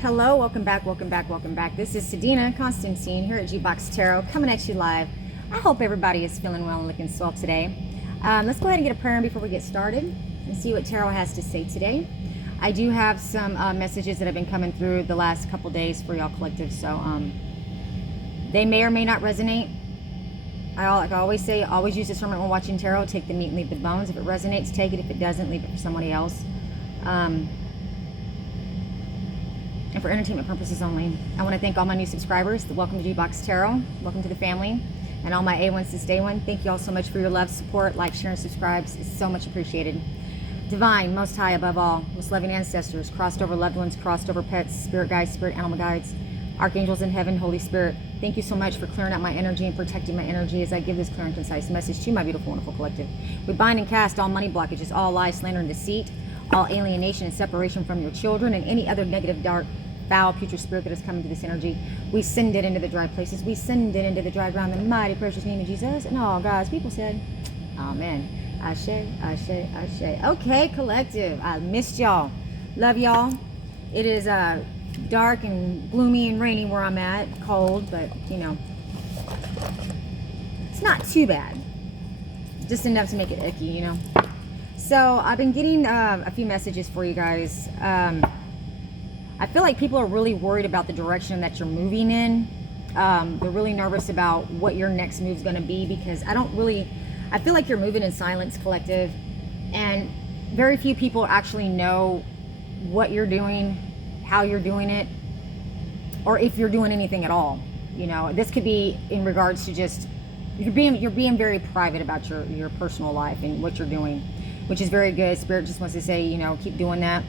Hello, welcome back, welcome back, welcome back. This is Sadina Constantine here at G-Box Tarot, coming at you live. I hope everybody is feeling well and looking swell today. Let's go ahead and get a prayer in before we get started and see what Tarot has to say today. I do have some messages that have been coming through the last couple days for y'all collective, so they may or may not resonate. Like I always say, always use discernment when watching tarot. Take the meat and leave the bones. If it resonates, take it. If it doesn't, leave it for somebody else. And for entertainment purposes only. I want to thank all my new subscribers. Welcome to G-Box Tarot. Welcome to the family. And all my A1s since day one. Thank you all so much for your love, support, like, share, and subscribes. It's so much appreciated. Divine, most high, above all, most loving ancestors, crossed over loved ones, crossed over pets, spirit guides, spirit animal guides, archangels in heaven, Holy Spirit. Thank you so much for clearing out my energy and protecting my energy as I give this clear and concise message to my beautiful, wonderful collective. We bind and cast all money blockages, all lies, slander, and deceit, all alienation and separation from your children, and any other negative, dark, foul, putrid spirit that has come into this energy. We send it into the dry places. We send it into the dry ground in the mighty, precious name of Jesus. And all God's people said, amen. Ashe, ashe, ashe. Okay, collective. I missed y'all. Love y'all. It is dark and gloomy and rainy where I'm at. Cold, but, you know, it's not too bad. Just enough to make it icky, you know. So I've been getting a few messages for you guys. I feel like people are really worried about the direction that you're moving in. They're really nervous about what your next move is going to be, because I feel like you're moving in silence, collective, and very few people actually know what you're doing, how you're doing it, or if you're doing anything at all. You know, this could be in regards to just you're being very private about your personal life and what you're doing, which is very good. Spirit just wants to say, you know, keep doing that.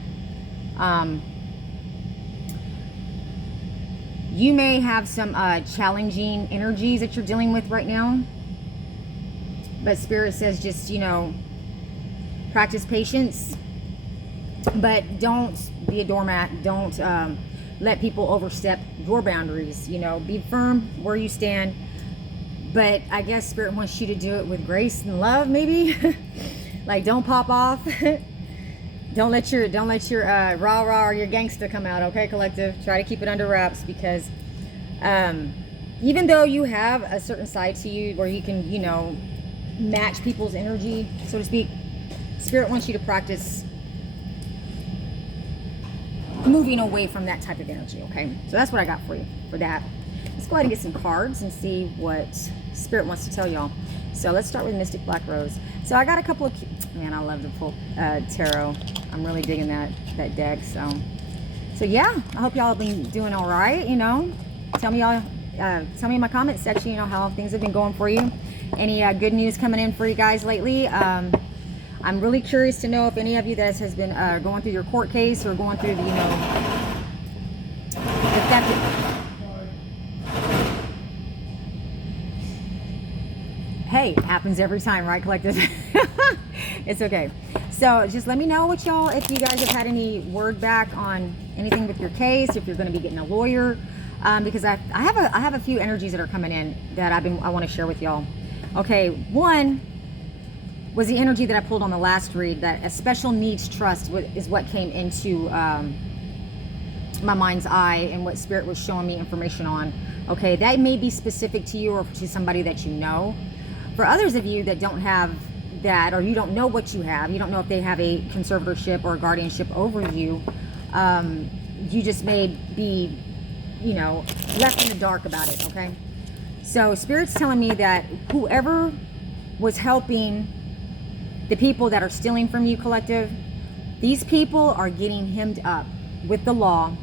You may have some challenging energies that you're dealing with right now. But Spirit says just, you know, practice patience. But don't be a doormat. Don't let people overstep your boundaries. You know, be firm where you stand. But I guess Spirit wants you to do it with grace and love, maybe. Like, don't pop off. Don't let your rah-rah or your gangster come out, okay, collective? Try to keep it under wraps, because even though you have a certain side to you where you can, you know, match people's energy, so to speak, Spirit wants you to practice moving away from that type of energy, okay? So that's what I got for you for that. Let's go ahead and get some cards and see what Spirit wants to tell y'all. So let's start with Mystic Black Rose. So I got a couple of, man, I love to pull tarot. I'm really digging that deck. So yeah, I hope y'all have been doing all right. You know, tell me in my comment section, you know, how things have been going for you. Any good news coming in for you guys lately? I'm really curious to know if any of you that has been going through your court case or going through the, you know, the fact that, hey, it happens every time, right, collective? It's okay. So just let me know what y'all, if you guys have had any word back on anything with your case, if you're going to be getting a lawyer, because I have a few energies that are coming in that I want to share with y'all. Okay, one was the energy that I pulled on the last read, that a special needs trust is what came into my mind's eye and what Spirit was showing me information on. Okay, that may be specific to you or to somebody that you know. For others of you that don't have that, or you don't know what you have, you don't know if they have a conservatorship or a guardianship over you, you just may be, you know, left in the dark about it, okay? So Spirit's telling me that whoever was helping the people that are stealing from you, collective, these people are getting hemmed up with the law.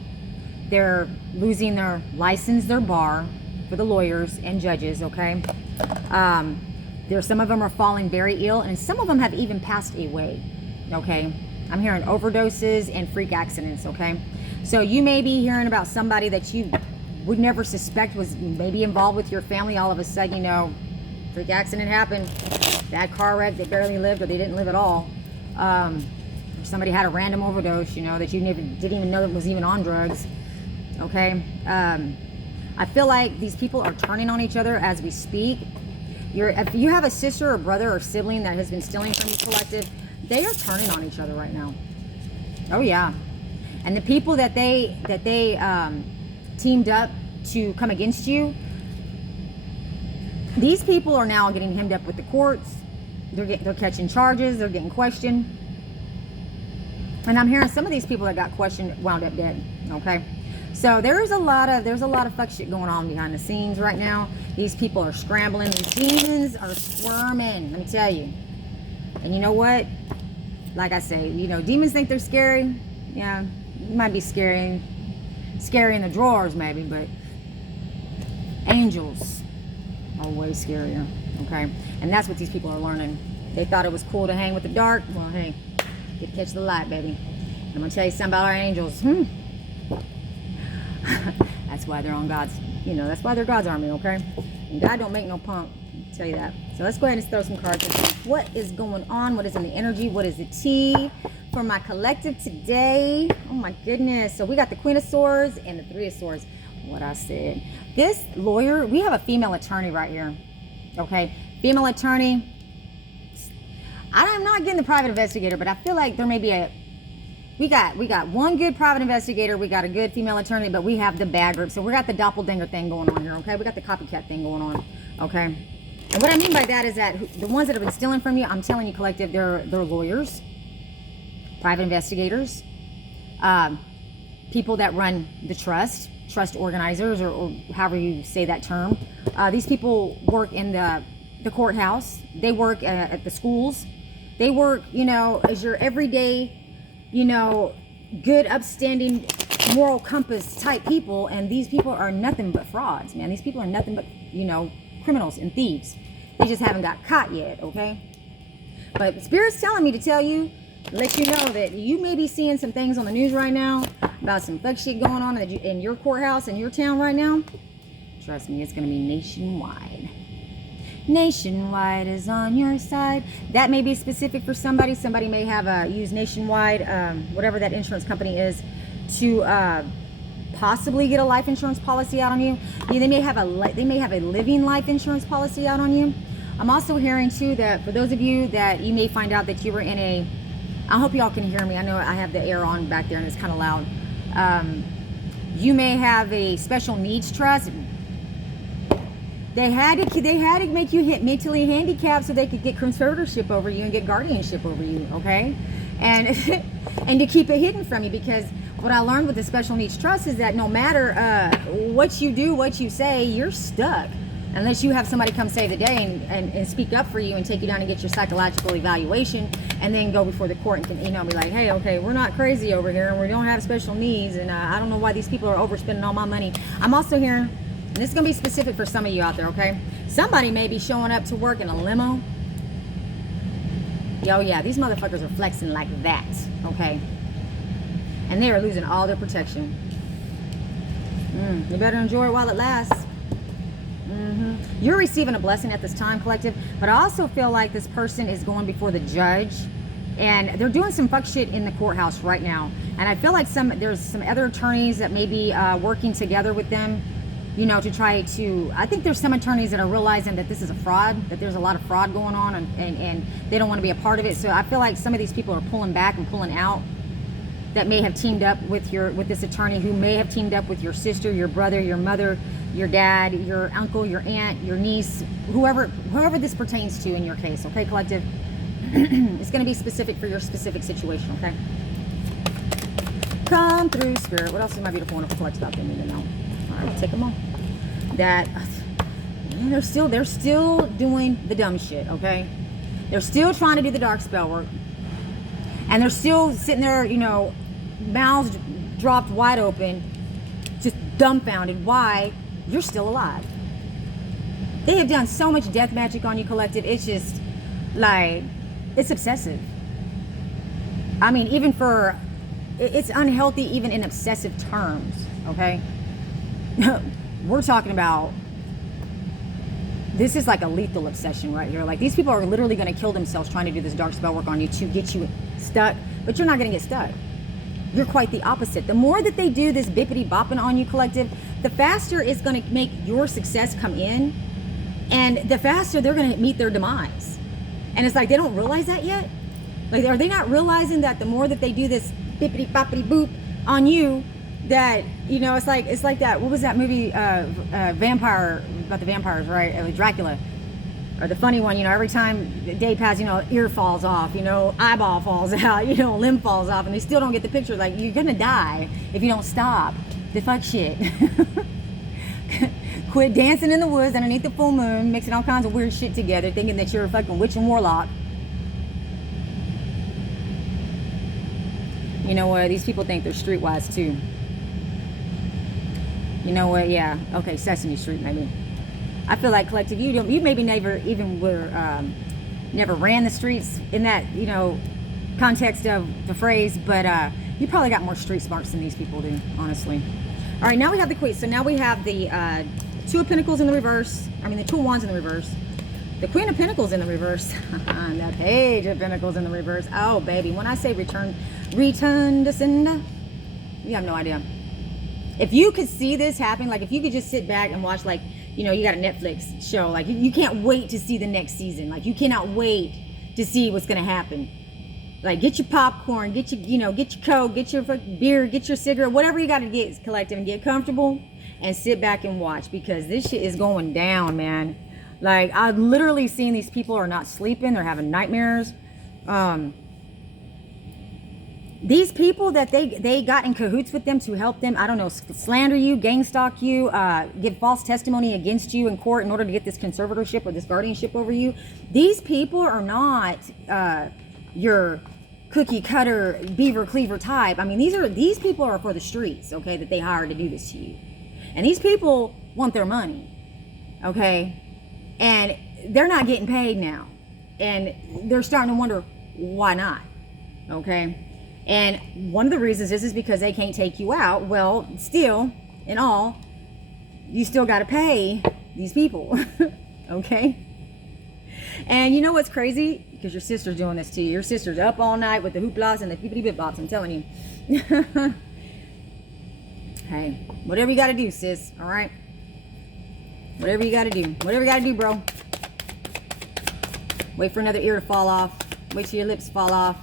They're losing their license, their bar for the lawyers and judges, okay? Some of them are falling very ill, and some of them have even passed away, okay? I'm hearing overdoses and freak accidents, okay? So you may be hearing about somebody that you would never suspect was maybe involved with your family. All of a sudden, you know, freak accident happened, bad car wreck, they barely lived or they didn't live at all. Somebody had a random overdose, you know, that you didn't even know that was even on drugs, okay? I feel like these people are turning on each other as we speak. If you have a sister or brother or sibling that has been stealing from you, collective, they are turning on each other right now. Oh yeah. And the people that they teamed up to come against you, these people are now getting hemmed up with the courts. They're catching charges. They're getting questioned. And I'm hearing some of these people that got questioned wound up dead. Okay, so there's a lot of fuck shit going on behind the scenes right now. These people are scrambling. These demons are squirming. Let me tell you. And you know what? Like I say, you know, demons think they're scary. Yeah, it might be scary in the drawers maybe, but angels are way scarier. Okay, and that's what these people are learning. They thought it was cool to hang with the dark. Well, hey, get to catch the light, baby. And I'm gonna tell you something about our angels. That's why they're on God's, you know, that's why they're God's army, okay? And God don't make no punk, I'll tell you that. So let's go ahead and throw some cards and see what is going on, what is in the energy, what is the tea for my collective today. Oh my goodness. So we got the Queen of Swords and the Three of Swords. What I said. This lawyer, we have a female attorney right here, okay? Female attorney. I'm not getting the private investigator, but I feel like there may be we got one good private investigator, we got a good female attorney, but we have the bad group. So we got the doppelganger thing going on here, okay? We got the copycat thing going on, okay? And what I mean by that is that the ones that have been stealing from you, I'm telling you, collective, they're lawyers, private investigators, people that run the trust organizers, or however you say that term. These people work in the courthouse. They work at the schools. They work, you know, as your everyday, you know, good, upstanding, moral compass type people. And these people are nothing but frauds, man. These people are nothing but, you know, criminals and thieves. They just haven't got caught yet, okay? But Spirit's telling me to tell you, let you know that you may be seeing some things on the news right now about some fuck shit going on in your courthouse, in your town right now. Trust me, it's going to be nationwide. Nationwide is on your side. That may be specific for somebody. Somebody may have use Nationwide, whatever that insurance company is, to possibly get a life insurance policy out on you. Yeah, they may have a living life insurance policy out on you. I'm also hearing too that for those of you that you may find out that you were in a, I hope y'all can hear me. I know I have the air on back there and it's kind of loud. You may have a special needs trust. They had to make you mentally handicapped so they could get conservatorship over you and get guardianship over you, okay? And and to keep it hidden from you, because what I learned with the special needs trust is that no matter what you do, what you say, you're stuck unless you have somebody come save the day and speak up for you and take you down and get your psychological evaluation, and then go before the court and can, you know, be like, hey, okay, we're not crazy over here and we don't have special needs, and I don't know why these people are overspending all my money. I'm also hearing, and this is going to be specific for some of you out there, okay? Somebody may be showing up to work in a limo. Yo, yeah, these motherfuckers are flexing like that, okay? And they are losing all their protection. You better enjoy it while it lasts. You're receiving a blessing at this time, collective, but I also feel like this person is going before the judge, and they're doing some fuck shit in the courthouse right now. And I feel like there's some other attorneys that may be working together with them, you know, to try to, I think there's some attorneys that are realizing that this is a fraud, that there's a lot of fraud going on, and they don't want to be a part of it. So I feel like some of these people are pulling back and pulling out, that may have teamed up with this attorney, who may have teamed up with your sister, your brother, your mother, your dad, your uncle, your aunt, your niece, whoever this pertains to in your case, okay, collective? It's going to be specific for your specific situation, okay? Come through, Spirit. What else is my beautiful, wonderful collective out there need to know? All right, take them all. That they're still doing the dumb shit, okay? They're still trying to do the dark spell work, and they're still sitting there, you know, mouths dropped wide open, just dumbfounded why you're still alive. They have done so much death magic on you, collective. It's just like, it's obsessive. I mean, even it's unhealthy even in obsessive terms, okay? We're talking about, this is like a lethal obsession right here. Like, these people are literally going to kill themselves trying to do this dark spell work on you to get you stuck, but you're not going to get stuck. You're quite the opposite. The more that they do this bippity bopping on you, collective, the faster it's going to make your success come in, and the faster they're going to meet their demise. And it's like, they don't realize that yet. Like, are they not realizing that the more that they do this bippity boppity boop on you that, you know, it's like that, what was that movie, vampire, about the vampires, right? Dracula, or the funny one, you know, every time the day passes, you know, ear falls off, you know, eyeball falls out, you know, limb falls off, and they still don't get the picture. Like, you're gonna die if you don't stop the fuck shit. Quit dancing in the woods underneath the full moon, mixing all kinds of weird shit together, thinking that you're a fucking witch and warlock. You know what? These people think they're streetwise too. You know what? Yeah. Okay, Sesame Street, maybe. I feel like, collective, you maybe never even never ran the streets in that, you know, context of the phrase, but you probably got more street smarts than these people do, honestly. All right, now we have the Queen. So now we have the Two of Pentacles in the reverse. I mean, the Two of Wands in the reverse. The Queen of Pentacles in the reverse. And the Page of Pentacles in the reverse. Oh, baby. When I say return to sender, you have no idea. If you could see this happen, like if you could just sit back and watch, like, you know, you got a Netflix show, like you can't wait to see the next season. Like, you cannot wait to see what's going to happen. Like, get your popcorn, get your, you know, get your Coke, get your beer, get your cigarette, whatever you got to get, collective, and get comfortable and sit back and watch, because this shit is going down, man. Like, I've literally seen these people are not sleeping, they're having nightmares. These people that they got in cahoots with them to help them, I don't know, slander you, gang stalk you, give false testimony against you in court in order to get this conservatorship or this guardianship over you. These people are not your cookie cutter beaver cleaver type. I mean, these people are for the streets, okay, that they hired to do this to you. And these people want their money, okay? And they're not getting paid now. And they're starting to wonder why not, okay? And one of the reasons is because they can't take you out. Well, still, in all, you still got to pay these people, okay? And you know what's crazy? Because your sister's doing this to you. Your sister's up all night with the hooplas and the bippity-bip-bops, I'm telling you. Hey, whatever you got to do, sis, all right? Whatever you got to do. Whatever you got to do, bro. Wait for another ear to fall off. Wait till your lips fall off.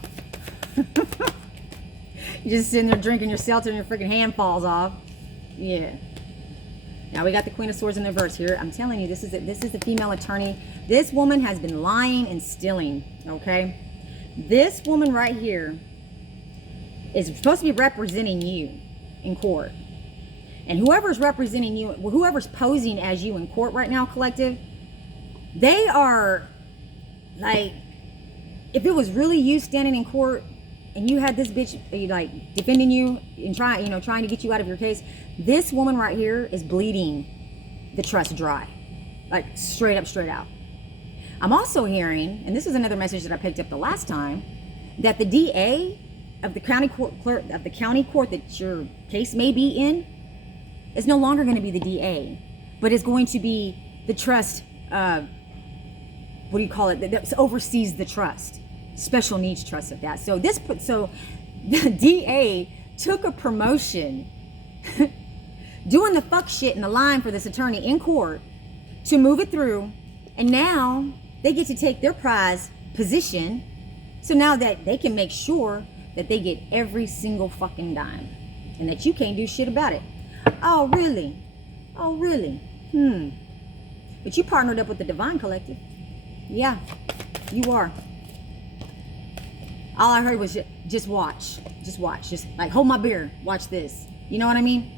You're just sitting there drinking your seltzer and your freaking hand falls off. Yeah. Now we got the Queen of Swords in the reverse here. I'm telling you, this is the female attorney. This woman has been lying and stealing, okay? This woman right here is supposed to be representing you in court. And whoever's representing you, whoever's posing as you in court right now, collective, they are like, if it was really you standing in court and you had this bitch like defending you and trying to get you out of your case, this woman right here is bleeding the trust dry, like straight out. I'm also hearing, and this is another message that I picked up the last time, that the DA of the county court that your case may be in is no longer going to be the DA, but is going to be the trust. What do you call it? That oversees the trust, special needs trust of that. So the DA took a promotion, doing the fuck shit in the line for this attorney in court to move it through, and now they get to take their prize position. So now that they can make sure that they get every single fucking dime, and that you can't do shit about it. Oh really? Oh really? But you partnered up with the Divine Collective. Yeah, you are. All I heard was just watch, just like hold my beer, watch this. You know what I mean?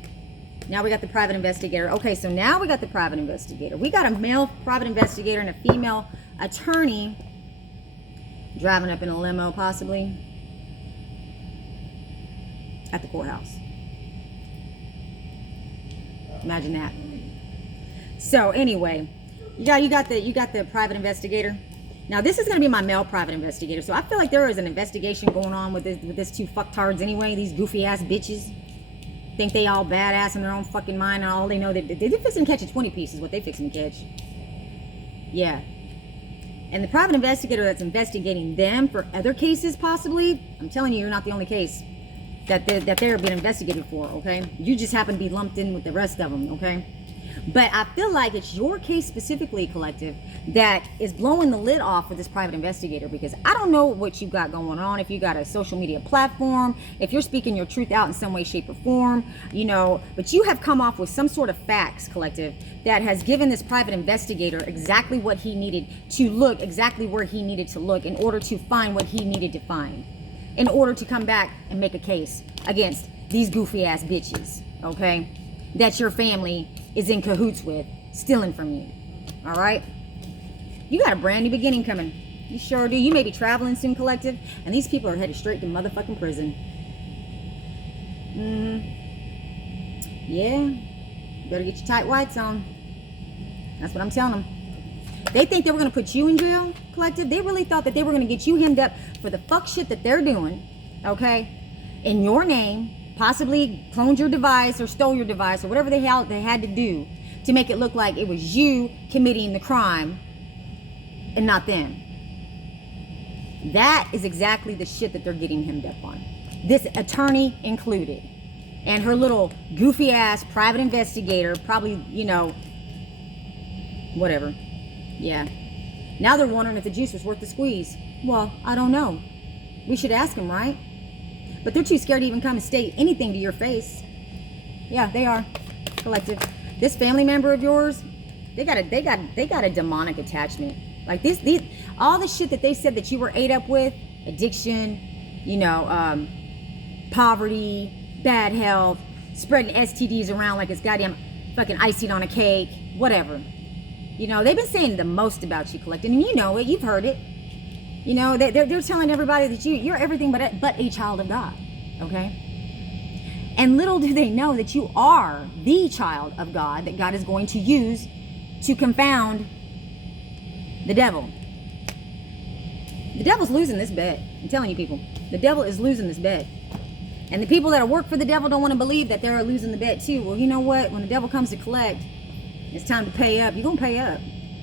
Now we got the private investigator. Okay, so now we got the private investigator. We got a male private investigator and a female attorney driving up in a limo, possibly, at the courthouse. Imagine that. So anyway, you got the private investigator. Now this is going to be my male private investigator. So I feel like there is an investigation going on with this two fucktards anyway. These goofy ass bitches think they all badass in their own fucking mind, and all they know they're fixing to catch a 20 piece is what they fixing to catch. Yeah. And the private investigator that's investigating them for other cases, possibly, I'm telling you, you're not the only case that they're being investigated for, okay? You just happen to be lumped in with the rest of them, okay? But I feel like it's your case specifically, collective, that is blowing the lid off with this private investigator, because I don't know what you got going on, if you got a social media platform, if you're speaking your truth out in some way, shape, or form, you know, but you have come off with some sort of facts, collective, that has given this private investigator exactly what he needed to look, exactly where he needed to look in order to find what he needed to find, in order to come back and make a case against these goofy ass bitches, okay, that your family is in cahoots with, stealing from you. All right, you got a brand new beginning coming. You sure do. You may be traveling soon, collective, and these people are headed straight to motherfucking prison. Yeah, better get your tight whites on. That's what I'm telling them. They think they were going to put you in jail, collective. They really thought that they were going to get you hemmed up for the fuck shit that they're doing, okay, in your name. Possibly cloned your device or stole your device or whatever they had to do to make it look like it was you committing the crime and not them. That is exactly the shit that they're getting hemmed up on. This attorney included. And her little goofy ass private investigator, probably, you know, whatever. Yeah. Now they're wondering if the juice was worth the squeeze. Well, I don't know. We should ask them, right? But they're too scared to even come and state anything to your face. Yeah, they are, collective. This family member of yours, they got a demonic attachment. Like these all the shit that they said that you were ate up with, addiction, you know, poverty, bad health, spreading STDs around like it's goddamn fucking icing on a cake, whatever. You know, they've been saying the most about you, collective, and you know it, you've heard it. You know, they're telling everybody that you're everything but a child of God, okay? And little do they know that you are the child of God that God is going to use to confound the devil. The devil's losing this bet. I'm telling you, people. The devil is losing this bet. And the people that work for the devil don't want to believe that they're losing the bet too. Well, you know what? When the devil comes to collect, it's time to pay up. You're going to pay up,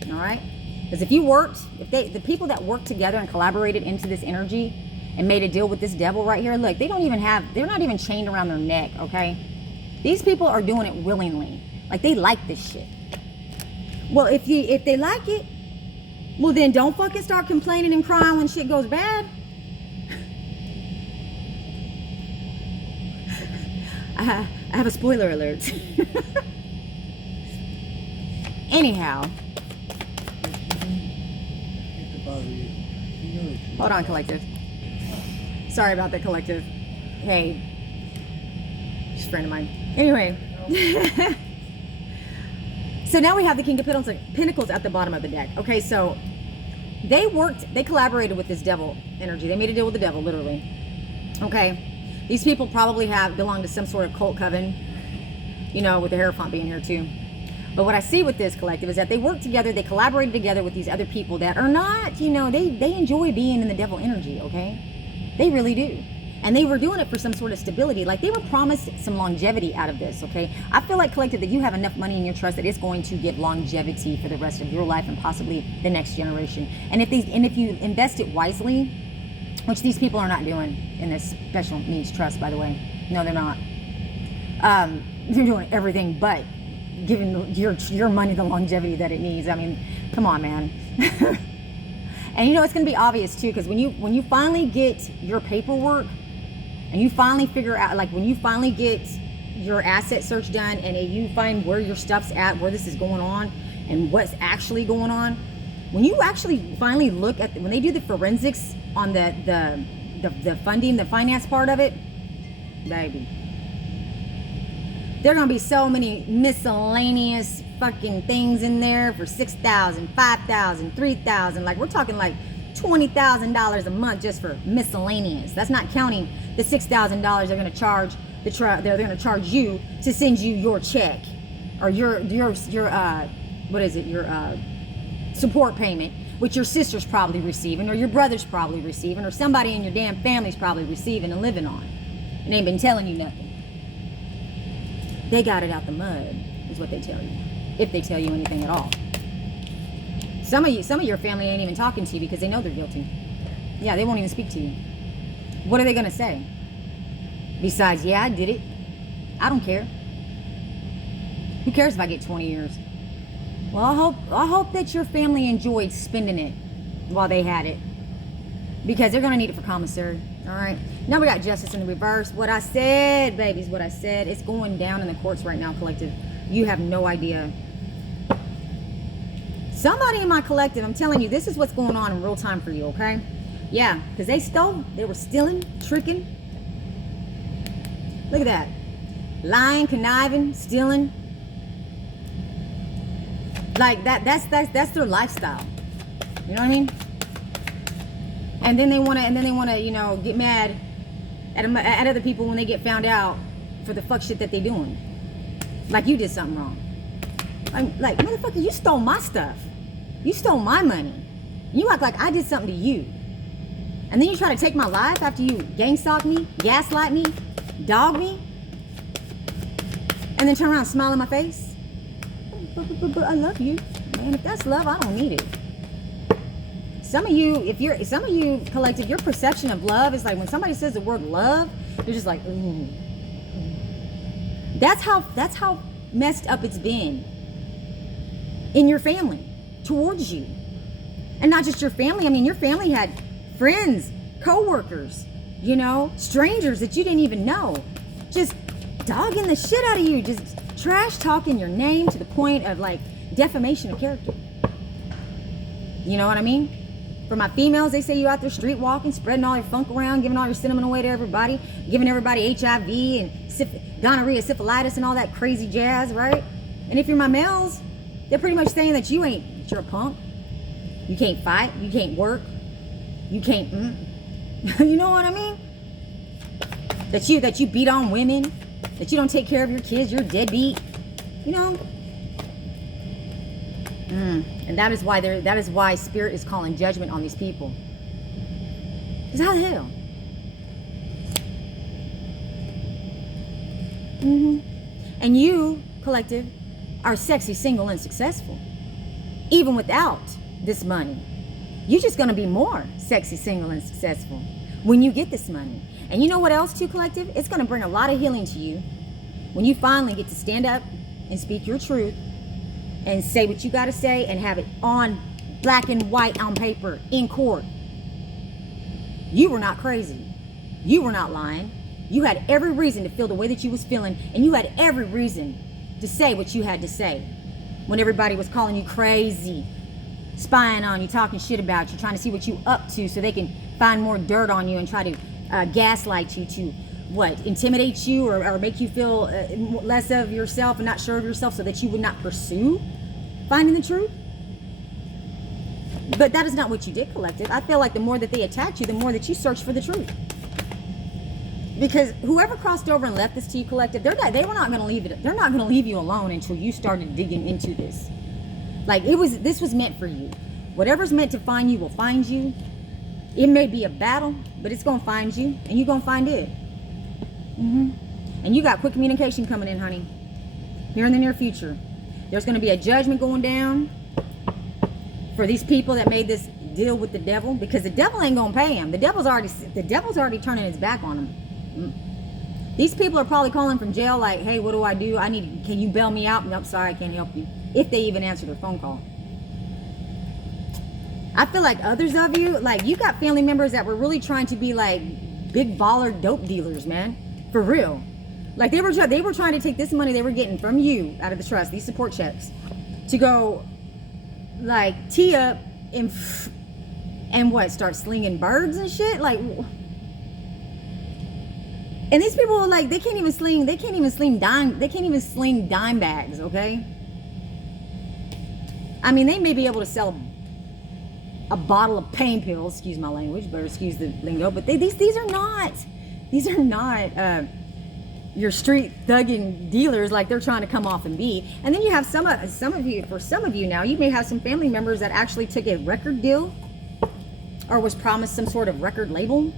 all right? Because if you worked, the people that worked together and collaborated into this energy and made a deal with this devil right here, look, they're not even chained around their neck, okay? These people are doing it willingly. Like, they like this shit. Well, if they like it, well, then don't fucking start complaining and crying when shit goes bad. I have a spoiler alert. Anyhow. Hold on, collective. Sorry about that, collective. Hey, she's a friend of mine. Anyway. So now we have the King of Pentacles at the bottom of the deck. Okay, so they collaborated with this devil energy. They made a deal with the devil, literally. Okay. These people probably belong to some sort of cult coven, you know, with the Hierophant being here too. But what I see with this collective is that they work together, they collaborated together with these other people that are not, you know, they enjoy being in the devil energy, okay? They really do. And they were doing it for some sort of stability. Like, they were promised some longevity out of this, okay? I feel like, collective, that you have enough money in your trust that it's going to give longevity for the rest of your life and possibly the next generation. And if you invest it wisely, which these people are not doing in this special needs trust, by the way. No, they're not. They're doing everything but giving your money the longevity that it needs. I mean, come on, man. And you know, it's going to be obvious too, because when you finally get your paperwork and you finally figure out, like, when you finally get your asset search done and you find where your stuff's at, where this is going on and what's actually going on, when you actually finally look at when they do the forensics on the funding, the finance part of it, baby, there are gonna be so many miscellaneous fucking things in there for $6,000, $5,000, $3,000. Like, we're talking like $20,000 a month just for miscellaneous. That's not counting the $6,000 they're gonna charge they're gonna charge you to send you your check or your what is it, your support payment, which your sister's probably receiving, or your brother's probably receiving, or somebody in your damn family's probably receiving and living on, and ain't been telling you nothing. They got it out the mud, is what they tell you, if they tell you anything at all. Some of your family ain't even talking to you because they know they're guilty. Yeah, they won't even speak to you. What are they gonna say? Besides, yeah, I did it. I don't care. Who cares if I get 20 years? Well, I hope that your family enjoyed spending it while they had it, because they're gonna need it for commissary. All right. Now we got justice in the reverse. What I said, babies, what I said. It's going down in the courts right now, collective. You have no idea. Somebody in my collective, I'm telling you, this is what's going on in real time for you, okay? Yeah, because they were stealing, tricking. Look at that. Lying, conniving, stealing. Like that's their lifestyle. You know what I mean? And then they wanna, you know, get mad at other people when they get found out for the fuck shit that they doing. Like you did something wrong. Like motherfucker, you stole my stuff. You stole my money. You act like I did something to you. And then you try to take my life after you gang stalk me, gaslight me, dog me, and then turn around and smile in my face. But I love you, man. If that's love, I don't need it. Some of you collective, your perception of love is like when somebody says the word love, you're just like, ooh. That's how messed up it's been in your family towards you. And not just your family. I mean, your family had friends, co-workers, you know, strangers that you didn't even know, just dogging the shit out of you, just trash talking your name to the point of like defamation of character. You know what I mean? For my females, they say you out there street walking, spreading all your funk around, giving all your cinnamon away to everybody, giving everybody HIV and gonorrhea, syphilitis, and all that crazy jazz, right? And if you're my males, they're pretty much saying that you're a punk. You can't fight, you can't work, you can't, you know what I mean? That you beat on women, that you don't take care of your kids, you're a deadbeat, you know? And that is why Spirit is calling judgment on these people. Because how the hell? And you, collective, are sexy, single, and successful. Even without this money. You're just going to be more sexy, single, and successful when you get this money. And you know what else, too, collective? It's going to bring a lot of healing to you when you finally get to stand up and speak your truth and say what you got to say and have it on black and white on paper in court. You were not crazy. You were not lying. You had every reason to feel the way that you was feeling, and you had every reason to say what you had to say when everybody was calling you crazy, spying on you, talking shit about you, trying to see what you up to so they can find more dirt on you and try to gaslight you to what, intimidate you or make you feel less of yourself and not sure of yourself so that you would not pursue finding the truth. But that is not what you did, collective. I feel like the more that they attacked you, the more that you search for the truth. Because whoever crossed over and left this to you, collective, they were not going to leave it. They're not going to leave you alone until you started digging into this. Like this was meant for you. Whatever's meant to find you will find you. It may be a battle, but it's going to find you, and you're going to find it. And you got quick communication coming in, honey. Here in the near future. There's going to be a judgment going down for these people that made this deal with the devil, because the devil ain't going to pay him. The devil's already turning his back on him. These people are probably calling from jail like, hey, what do I do? Can you bail me out? Nope, sorry, I can't help you. If they even answer their phone call. I feel like others of you, like you got family members that were really trying to be like big baller dope dealers, man. For real. Like they were trying to take this money they were getting from you out of the trust, these support checks, to go like tee up and what, start slinging birds and shit? Like, and these people, like, they can't even sling dime bags, okay? I mean, they may be able to sell a bottle of pain pills, excuse my language, but excuse the lingo, but these are not your street thugging dealers like they're trying to come off and be. And then you have some of you now, you may have some family members that actually took a record deal or was promised some sort of record label,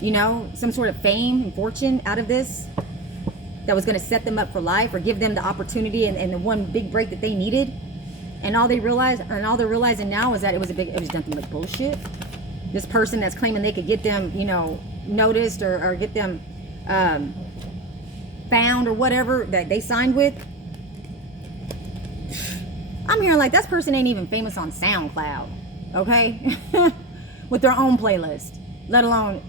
you know, some sort of fame and fortune out of this that was going to set them up for life or give them the opportunity and the one big break that they needed. And all they're realizing now is that it was nothing but bullshit. This person that's claiming they could get them, you know, noticed or get them found or whatever that they signed with, I'm hearing like that person ain't even famous on SoundCloud, okay? With their own playlist, let alone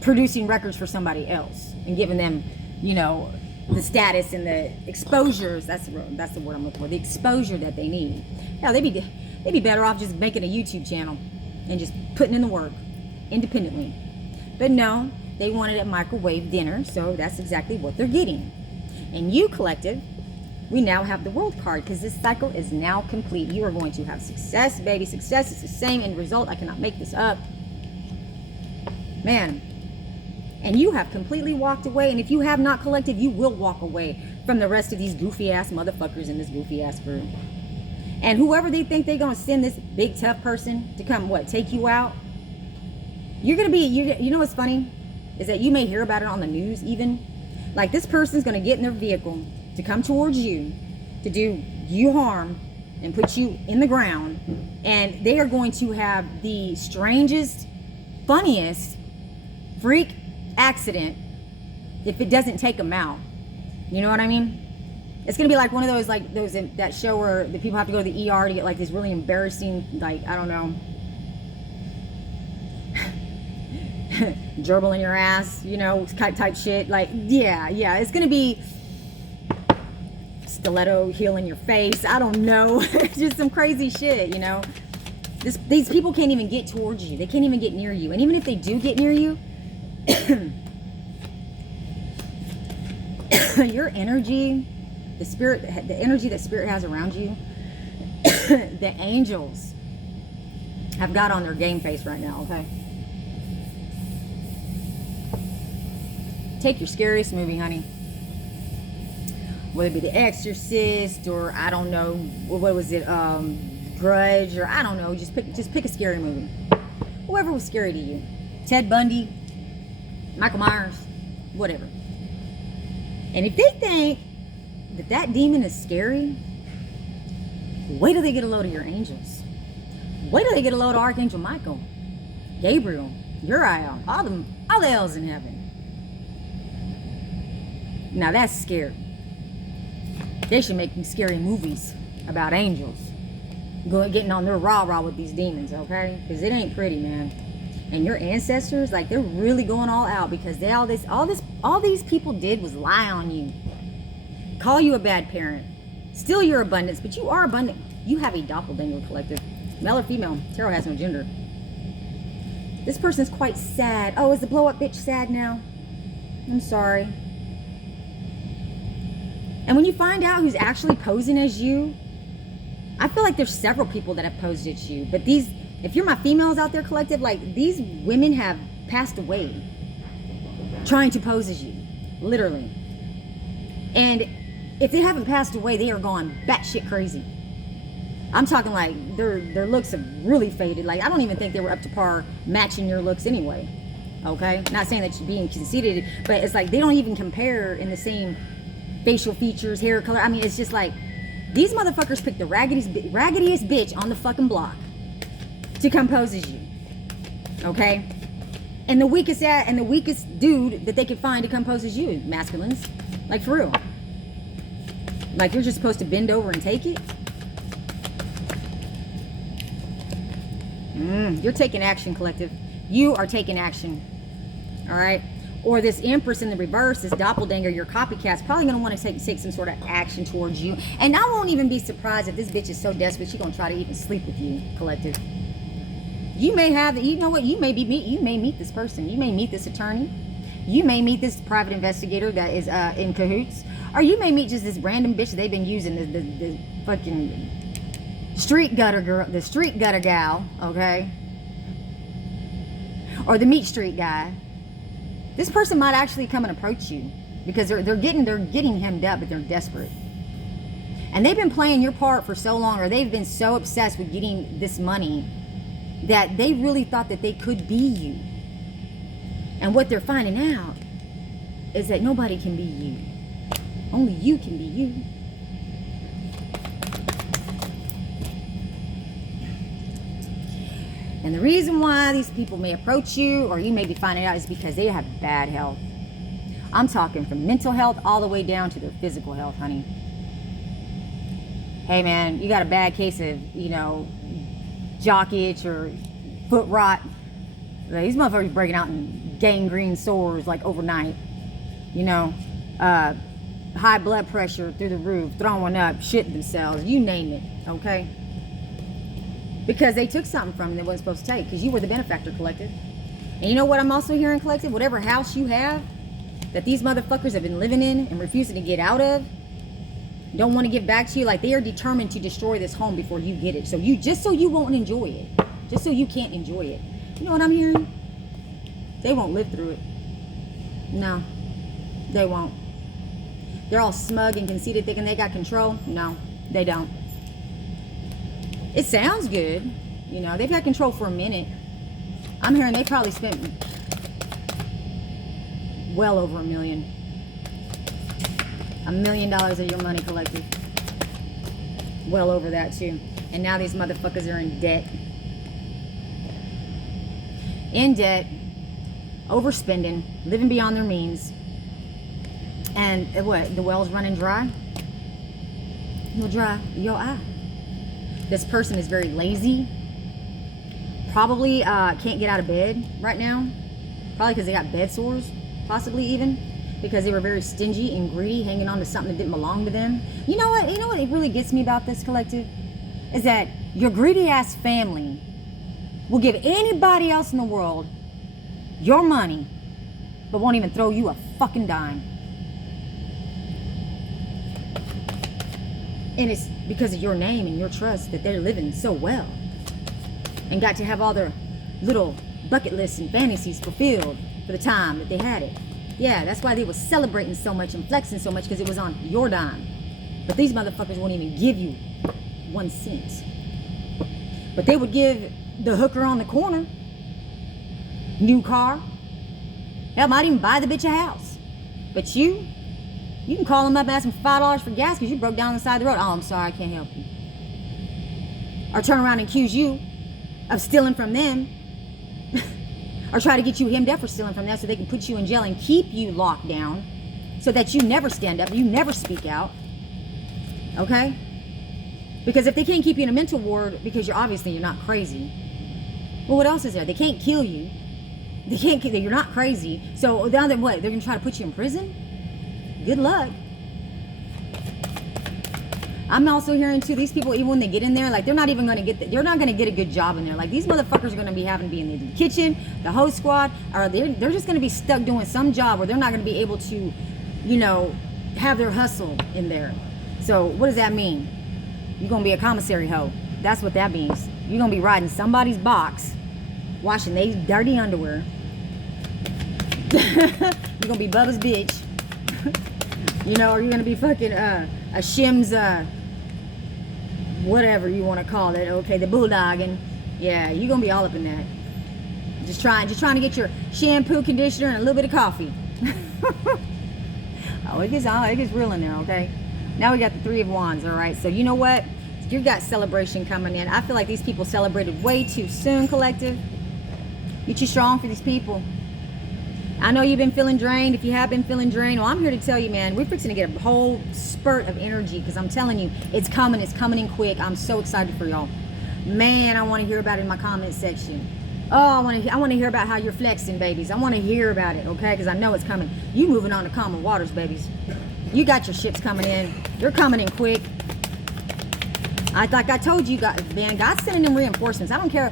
producing records for somebody else and giving them, you know, the status and the exposures. That's the word I'm looking for. The exposure that they need. Hell, they'd be better off just making a YouTube channel and just putting in the work independently. But no, they wanted a microwave dinner, so that's exactly what they're getting. And you, collective, we now have the world card because this cycle is now complete. You are going to have success, baby. Success is the same end result. I cannot make this up. Man. And you have completely walked away. And if you have not, collective, you will walk away from the rest of these goofy ass motherfuckers in this goofy ass group. And whoever they think they're going to send this big tough person to come, take you out? You're going to be, you know what's funny? Is that you may hear about it on the news even. Like this person's going to get in their vehicle to come towards you, to do you harm and put you in the ground. And they are going to have the strangest, funniest freak accident if it doesn't take them out. You know what I mean? It's gonna be like one of those, like those in that show where the people have to go to the ER to get like these really embarrassing, like, I don't know, gerbil in your ass, you know, type shit. Like, yeah, it's gonna be stiletto heel in your face. I don't know. Just some crazy shit, you know. These people can't even get towards you. They can't even get near you. And even if they do get near you, your energy, the energy that spirit has around you, the angels have got on their game face right now, okay? Take your scariest movie, honey. Whether it be The Exorcist or, I don't know, what was it, Grudge, or I don't know, just pick a scary movie. Whoever was scary to you. Ted Bundy, Michael Myers, whatever. And if they think that demon is scary, wait till they get a load of your angels. Wait till they get a load of Archangel Michael, Gabriel, Uriel, all the elves in heaven. Now that's scary. They should make scary movies about angels getting on their rah-rah with these demons, okay? Because it ain't pretty, man. And your ancestors, like, they're really going all out because all these people did was lie on you, call you a bad parent, steal your abundance. But you are abundant. You have a doppelganger, collective, male or female. Tarot has no gender. This person's quite sad. Oh, is the blow up bitch sad now? I'm sorry. And when you find out who's actually posing as you, I feel like there's several people that have posed as you, but if you're my females out there, collective, like, these women have passed away trying to pose as you, literally. And if they haven't passed away, they are gone batshit crazy. I'm talking like their looks have really faded. Like, I don't even think they were up to par matching your looks anyway. Okay? Not saying that you're being conceited, but it's like they don't even compare in the same facial features, hair color. I mean, it's just like these motherfuckers picked the raggediest bitch on the fucking block to come pose as you, okay? And the weakest dude that they could find to come pose as you, masculines, like, for real. Like, you're just supposed to bend over and take it. You're taking action, collective. You are taking action, all right? Or this Empress in the reverse, this doppelganger, your copycat's probably going to want to take some sort of action towards you. And I won't even be surprised if this bitch is so desperate she's going to try to even sleep with you, collective. You may have, you know what, you may meet this person. You may meet this attorney. You may meet this private investigator that is in cahoots. Or you may meet just this random bitch they've been using, the fucking street gutter girl, the street gutter gal, okay? Or the meat street guy. This person might actually come and approach you because they're getting hemmed up, but they're desperate. And they've been playing your part for so long, or they've been so obsessed with getting this money that they really thought that they could be you. And what they're finding out is that nobody can be you. Only you can be you. And the reason why these people may approach you, or you may be finding out, is because they have bad health. I'm talking from mental health all the way down to their physical health, honey. Hey man, you got a bad case of, jock itch or foot rot. These motherfuckers breaking out in gangrene sores like overnight. High blood pressure through the roof, throwing up, shitting themselves, you name it, okay? Because they took something from them they wasn't supposed to take, because you were the benefactor, collective. And you know what I'm also hearing, collective? Whatever house you have that these motherfuckers have been living in and refusing to get out of, don't want to give back to you, like they are determined to destroy this home before you get it. So just so you won't enjoy it, just so you can't enjoy it. You know what I'm hearing? They won't live through it. No, they won't. They're all smug and conceited, thinking they got control. No, they don't. It sounds good. They've had control for a minute. I'm hearing they probably spent well over $1 million. $1 million of your money collected. Well over that too. And now these motherfuckers are in debt. In debt, overspending, living beyond their means. And what? The well's running dry? You'll dry your eye. This person is very lazy. Probably can't get out of bed right now. Probably because they got bed sores. Possibly even because they were very stingy and greedy, hanging on to something that didn't belong to them. You know what? It really gets me about this, collective? Is that your greedy ass family will give anybody else in the world your money, but won't even throw you a fucking dime. And it's because of your name and your trust that they're living so well and got to have all their little bucket lists and fantasies fulfilled for the time that they had it. Yeah, that's why they were celebrating so much and flexing so much, because it was on your dime. But these motherfuckers won't even give you 1 cent. But they would give the hooker on the corner new car. Hell, might even buy the bitch a house. But you can call them up and ask them $5 for gas because you broke down on the side of the road. Oh, I'm sorry, I can't help you. Or turn around and accuse you of stealing from them. Or try to get you hemmed up for stealing from them so they can put you in jail and keep you locked down so that you never stand up, you never speak out. Okay? Because if they can't keep you in a mental ward because you're not crazy, well, what else is there? They can't kill you. They can't kill you. You're not crazy. So now that what? They're going to try to put you in prison? Good luck. I'm also hearing too, these people, even when they get in there, like they're not even going to they're not going to get a good job in there. Like these motherfuckers are going to be having to be in the kitchen, the host squad, or they're just going to be stuck doing some job where they're not going to be able to, have their hustle in there. So what does that mean? You're going to be a commissary hoe. That's what that means. You're going to be riding somebody's box, washing their dirty underwear. You're going to be Bubba's bitch. Or you're going to be fucking a Shim's, whatever you want to call it. Okay, the bulldogging. Yeah, you're going to be all up in that. Just trying to get your shampoo, conditioner, and a little bit of coffee. Oh, it gets real in there, okay? Now we got the Three of Wands, all right? So you know what? You've got celebration coming in. I feel like these people celebrated way too soon, collective. You're too strong for these people. I know you've been feeling drained. If you have been feeling drained, well, I'm here to tell you, man, we're fixing to get a whole spurt of energy because I'm telling you, it's coming in quick. I'm so excited for y'all. Man, I want to hear about it in my comment section. Oh, I want to hear about how you're flexing, babies. I want to hear about it, okay? Because I know it's coming. You moving on to calmer waters, babies. You got your ships coming in. They're coming in quick. Like I told you, man, God's sending them reinforcements. I don't care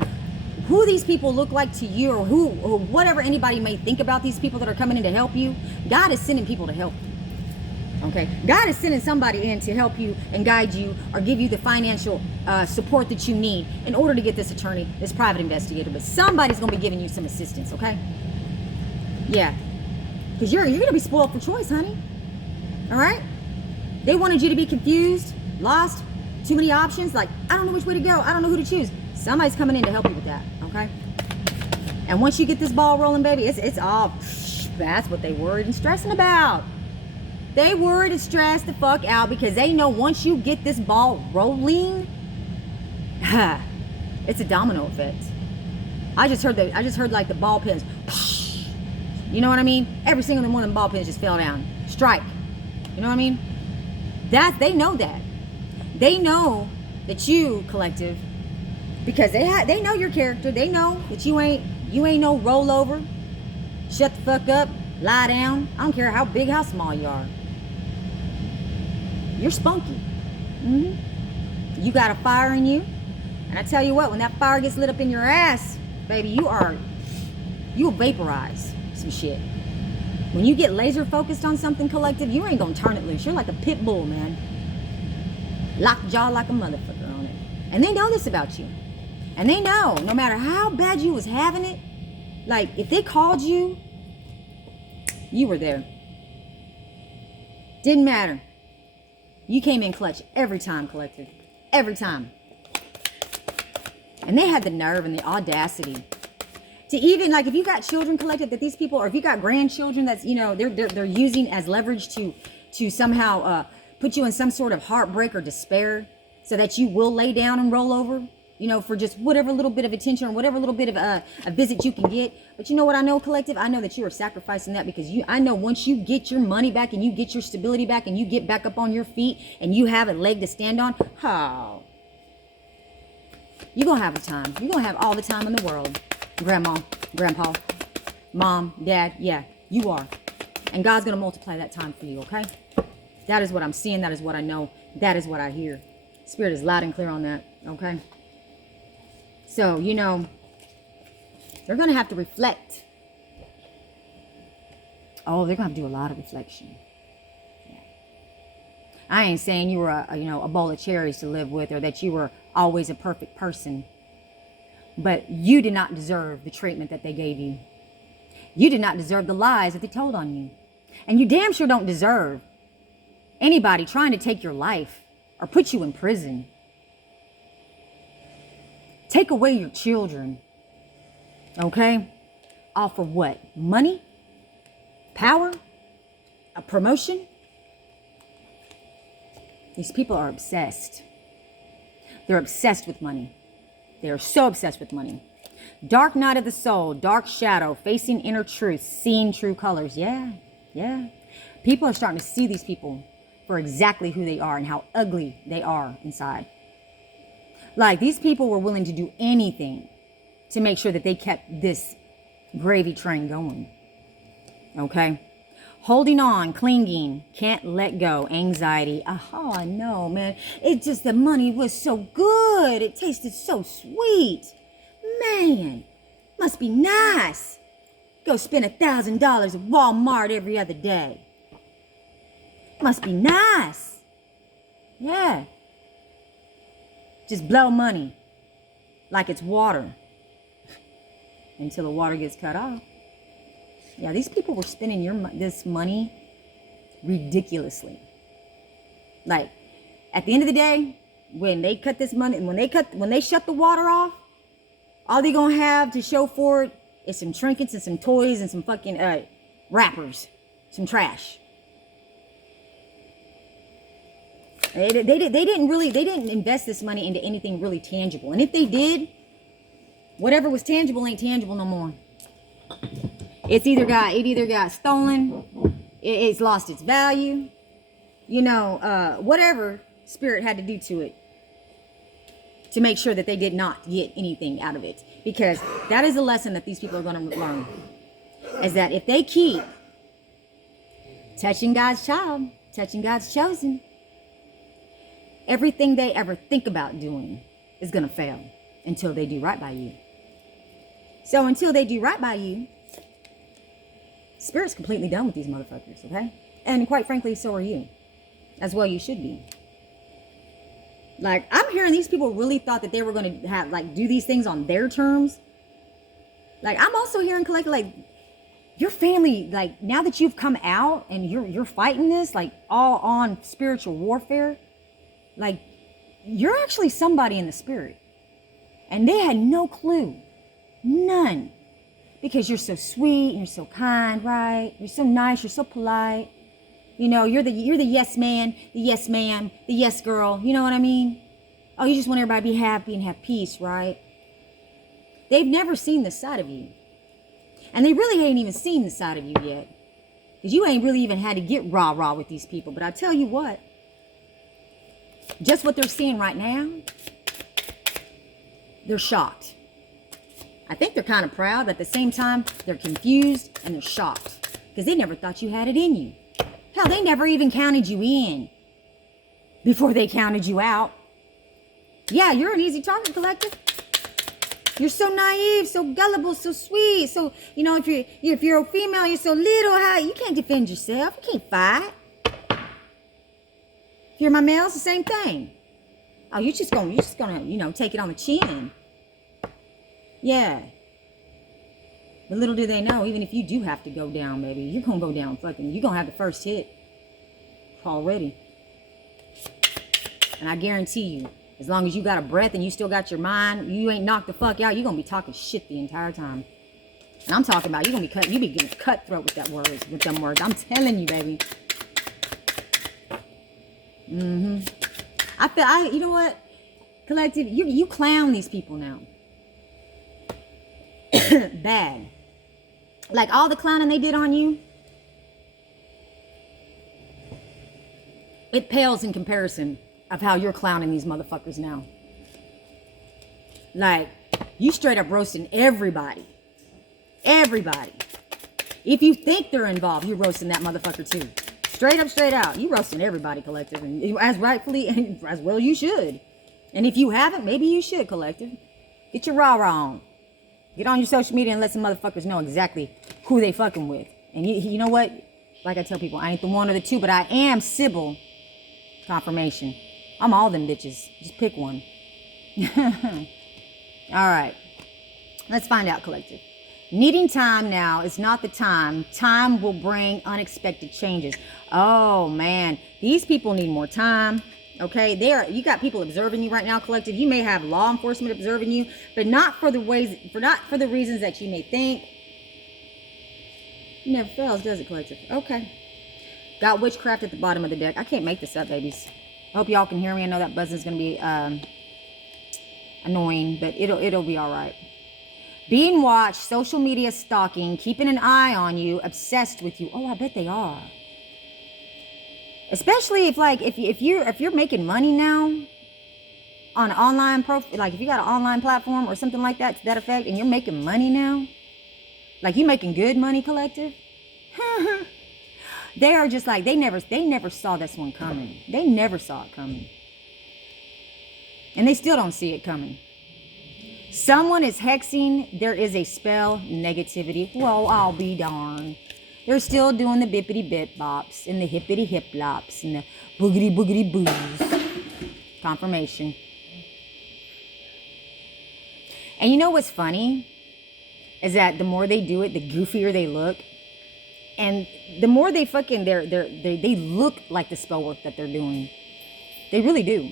who these people look like to you or whatever anybody may think about these people that are coming in to help you. God is sending people to help you. Okay? God is sending somebody in to help you and guide you or give you the financial support that you need in order to get this attorney, this private investigator. But somebody's going to be giving you some assistance, okay? Yeah. Because you're going to be spoiled for choice, honey. All right? They wanted you to be confused, lost, too many options. Like, I don't know which way to go. I don't know who to choose. Somebody's coming in to help you with that, okay? And once you get this ball rolling, baby, it's all, that's what they worried and stressing about. They worried and stressed the fuck out because they know once you get this ball rolling, it's a domino effect. I just heard like the ball pins You know what I mean? Every single one of them ball pins just fell down. Strike. You know what I mean? They know that. They know that you, collective, because they know your character. They know that you ain't no rollover. Shut the fuck up. Lie down. I don't care how big, how small you are. You're spunky. You got a fire in you. And I tell you what, when that fire gets lit up in your ass, baby, you'll vaporize some shit. When you get laser focused on something, collective, you ain't gonna turn it loose. You're like a pit bull, man. Lockjaw like a motherfucker on it. And they know this about you. And they know, no matter how bad you was having it, like, if they called you, you were there. Didn't matter. You came in clutch every time, collective. Every time. And they had the nerve and the audacity to even, like, if you got children, collective, that these people, or if you got grandchildren that's, you know, they're using as leverage to somehow put you in some sort of heartbreak or despair so that you will lay down and roll over, you know, for just whatever little bit of attention or whatever little bit of a visit you can get. But you know what I know, collective? I know that you are sacrificing that because I know once you get your money back and you get your stability back and you get back up on your feet and you have a leg to stand on, oh, you're going to have the time. You're going to have all the time in the world. Grandma, grandpa, mom, dad, yeah, you are. And God's going to multiply that time for you, okay? That is what I'm seeing. That is what I know. That is what I hear. Spirit is loud and clear on that, okay? So, you know, they're going to have to reflect. Oh, they're going to have to do a lot of reflection. Yeah. I ain't saying you were a bowl of cherries to live with or that you were always a perfect person. But you did not deserve the treatment that they gave you. You did not deserve the lies that they told on you. And you damn sure don't deserve anybody trying to take your life or put you in prison. Take away your children. Okay? All for what? Money? Power? A promotion? These people are obsessed. They're obsessed with money. They are so obsessed with money. Dark night of the soul, dark shadow, facing inner truth, seeing true colors. Yeah, yeah. People are starting to see these people for exactly who they are and how ugly they are inside. Like, these people were willing to do anything to make sure that they kept this gravy train going. Okay? Holding on, clinging, can't let go, anxiety. Oh, no, man. It just, the money was so good. It tasted so sweet. Man, must be nice. Go spend $1,000 at Walmart every other day. Must be nice. Yeah. Just blow money like it's water until the water gets cut off. Yeah, these people were spending this money ridiculously. Like, at the end of the day, when they cut this money, when they shut the water off, all they're gonna have to show for it is some trinkets and some toys and some fucking wrappers, some trash. They didn't invest this money into anything really tangible. And if they did, whatever was tangible ain't tangible no more. It either got stolen, it's lost its value, you know, whatever spirit had to do to it to make sure that they did not get anything out of it. Because that is a lesson that these people are going to learn. Is that if they keep touching God's child, touching God's chosen, everything they ever think about doing is going to fail until they do right by you. So until they do right by you, Spirit's completely done with these motherfuckers, okay? And quite frankly, so are you. As well you should be. Like, I'm hearing these people really thought that they were going to have, like, do these things on their terms. Like, I'm also hearing collective, like, your family, like, now that you've come out and you're fighting this, like, all on spiritual warfare, like, you're actually somebody in the spirit. And they had no clue. None. Because you're so sweet, and you're so kind, right? You're so nice, you're so polite. You know, you're the yes man, the yes ma'am, the yes girl. You know what I mean? Oh, you just want everybody to be happy and have peace, right? They've never seen this side of you. And they really ain't even seen the side of you yet. Because you ain't really even had to get rah-rah with these people. But I tell you what, just what they're seeing right now, they're shocked. I think they're kind of proud, but at the same time, they're confused and they're shocked. Because they never thought you had it in you. Hell, they never even counted you in before they counted you out. Yeah, you're an easy target, Collective. You're so naive, so gullible, so sweet. So, you know, if you're a female, you're so little, how you can't defend yourself. You can't fight. If you're my male, it's the same thing. Oh, you're just gonna, you know, take it on the chin. Yeah. But little do they know, even if you do have to go down, baby, you're gonna go down fucking, you're gonna have the first hit already. And I guarantee you, as long as you got a breath and you still got your mind, you ain't knocked the fuck out, you're gonna be talking shit the entire time. And I'm talking about, you're gonna be cut, you be getting cutthroat with that words, with them words. I'm telling you, baby. You know what, Collective, you clown these people now. Bad. Like all the clowning they did on you, it pales in comparison of how you're clowning these motherfuckers now. Like, you straight up roasting everybody. Everybody. If you think they're involved, you're roasting that motherfucker too. Straight up, straight out. You roasting everybody, Collective. And as rightfully, and as well you should. And if you haven't, maybe you should, Collective. Get your rah-rah on. Get on your social media and let some motherfuckers know exactly who they fucking with. And you know what? Like I tell people, I ain't the one or the two, but I am Sybil confirmation. I'm all them bitches. Just pick one. All right. Let's find out, Collective. Needing time now is not the time. Time will bring unexpected changes. Oh, man. These people need more time. Okay, you got people observing you right now, Collective. You may have law enforcement observing you, but not for the reasons that you may think. It never fails, does it, Collective? Okay. Got witchcraft at the bottom of the deck. I can't make this up, babies. I hope y'all can hear me. I know that buzzing is gonna be annoying, but it'll be all right. Being watched, social media stalking, keeping an eye on you, obsessed with you. Oh, I bet they are. Especially if you're making money now on an online like if you got an online platform or something like that to that effect, and you're making money now, like you're making good money, Collective. They are just like they never saw this one coming. They never saw it coming, and they still don't see it coming. Someone is hexing. There is a spell, negativity. Well, I'll be darned. They're still doing the bippity bip bops and the hippity hip lops and the boogity boogity boos. Confirmation. And you know what's funny? Is that the more they do it, the goofier they look. And the more they fucking, they look like the spell work that they're doing. They really do.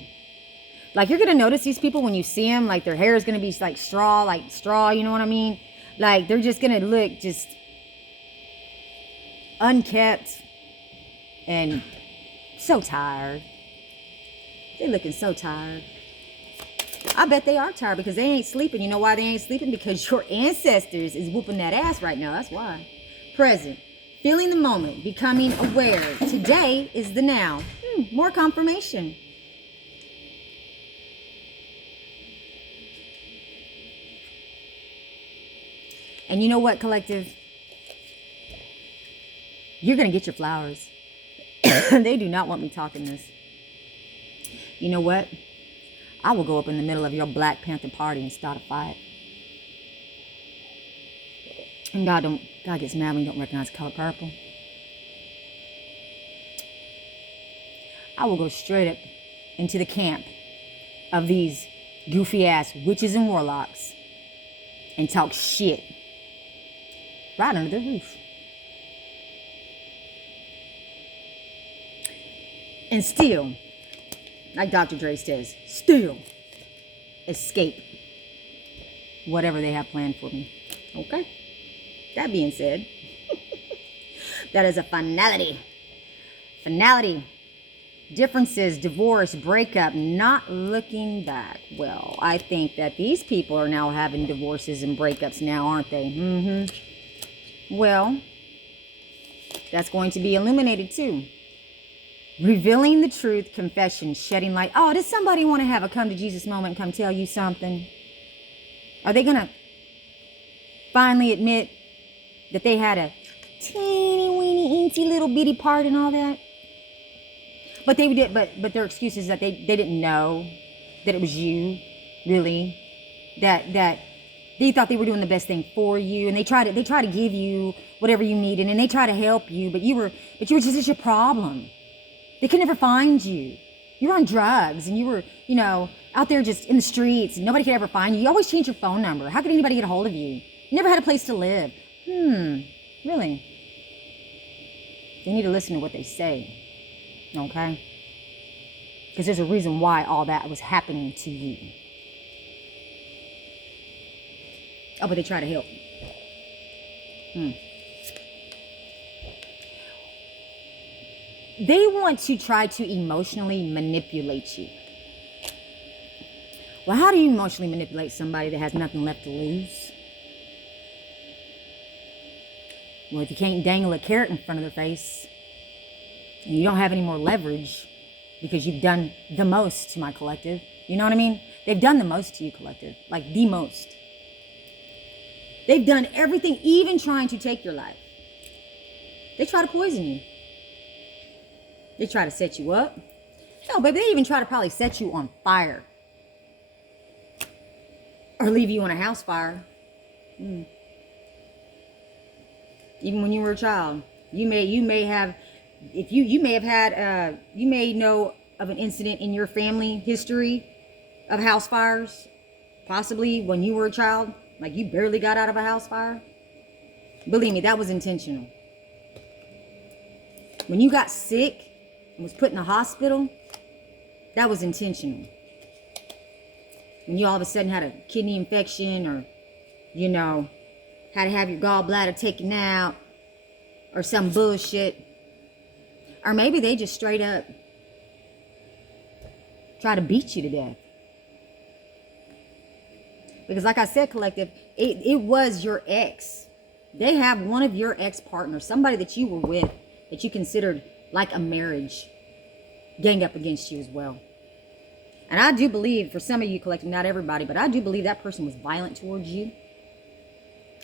Like, you're going to notice these people when you see them, like their hair is going to be like straw, you know what I mean? Like, they're just going to look just unkept and so tired. They're looking so tired. I bet they are tired because they ain't sleeping. You know why they ain't sleeping? Because your ancestors is whooping that ass right now. That's why. Present. Feeling the moment. Becoming aware. Today is the now. More confirmation. And you know what, Collective? You're going to get your flowers. They do not want me talking this. You know what? I will go up in the middle of your Black Panther party and start a fight. And God gets mad when you don't recognize the color purple. I will go straight up into the camp of these goofy ass witches and warlocks and talk shit right under their roof. And still, like Dr. Dre says, still escape whatever they have planned for me. Okay? That being said, that is a finality. Finality. Differences, divorce, breakup, not looking back. Well, I think that these people are now having divorces and breakups now, aren't they? Well, that's going to be illuminated too. Revealing the truth, confession, shedding light. Oh, does somebody want to have a come to Jesus moment and come tell you something? Are they going to finally admit that they had a teeny weeny eensy little bitty part in all that? But they did. But their excuse is that they didn't know that it was you, really. That they thought they were doing the best thing for you, and they try to give you whatever you needed, and they try to help you. But you were just such a problem. They could never find you. You were on drugs, and you were, out there just in the streets, and nobody could ever find you. You always change your phone number. How could anybody get a hold of you? You never had a place to live. Really? They need to listen to what they say, okay? Because there's a reason why all that was happening to you. Oh, but they try to help. They want to try to emotionally manipulate you. Well, how do you emotionally manipulate somebody that has nothing left to lose? Well, if you can't dangle a carrot in front of their face, and you don't have any more leverage because you've done the most to my collective. You know what I mean? They've done the most to you, collective. Like the most. They've done everything, even trying to take your life. They try to poison you. They try to set you up. No, baby, they even try to probably set you on fire. Or leave you on a house fire. Even when you were a child. You may have, if you may have had, you may know of an incident in your family history of house fires. Possibly when you were a child. Like you barely got out of a house fire. Believe me, that was intentional. When you got sick and was put in the hospital, that was intentional. When you all of a sudden had a kidney infection or, had to have your gallbladder taken out or some bullshit. Or maybe they just straight up try to beat you to death. Because like I said, collective, it was your ex. They have one of your ex-partners, somebody that you were with, that you considered like a marriage, gang up against you as well. And I do believe, for some of you, collective, not everybody, but I do believe that person was violent towards you.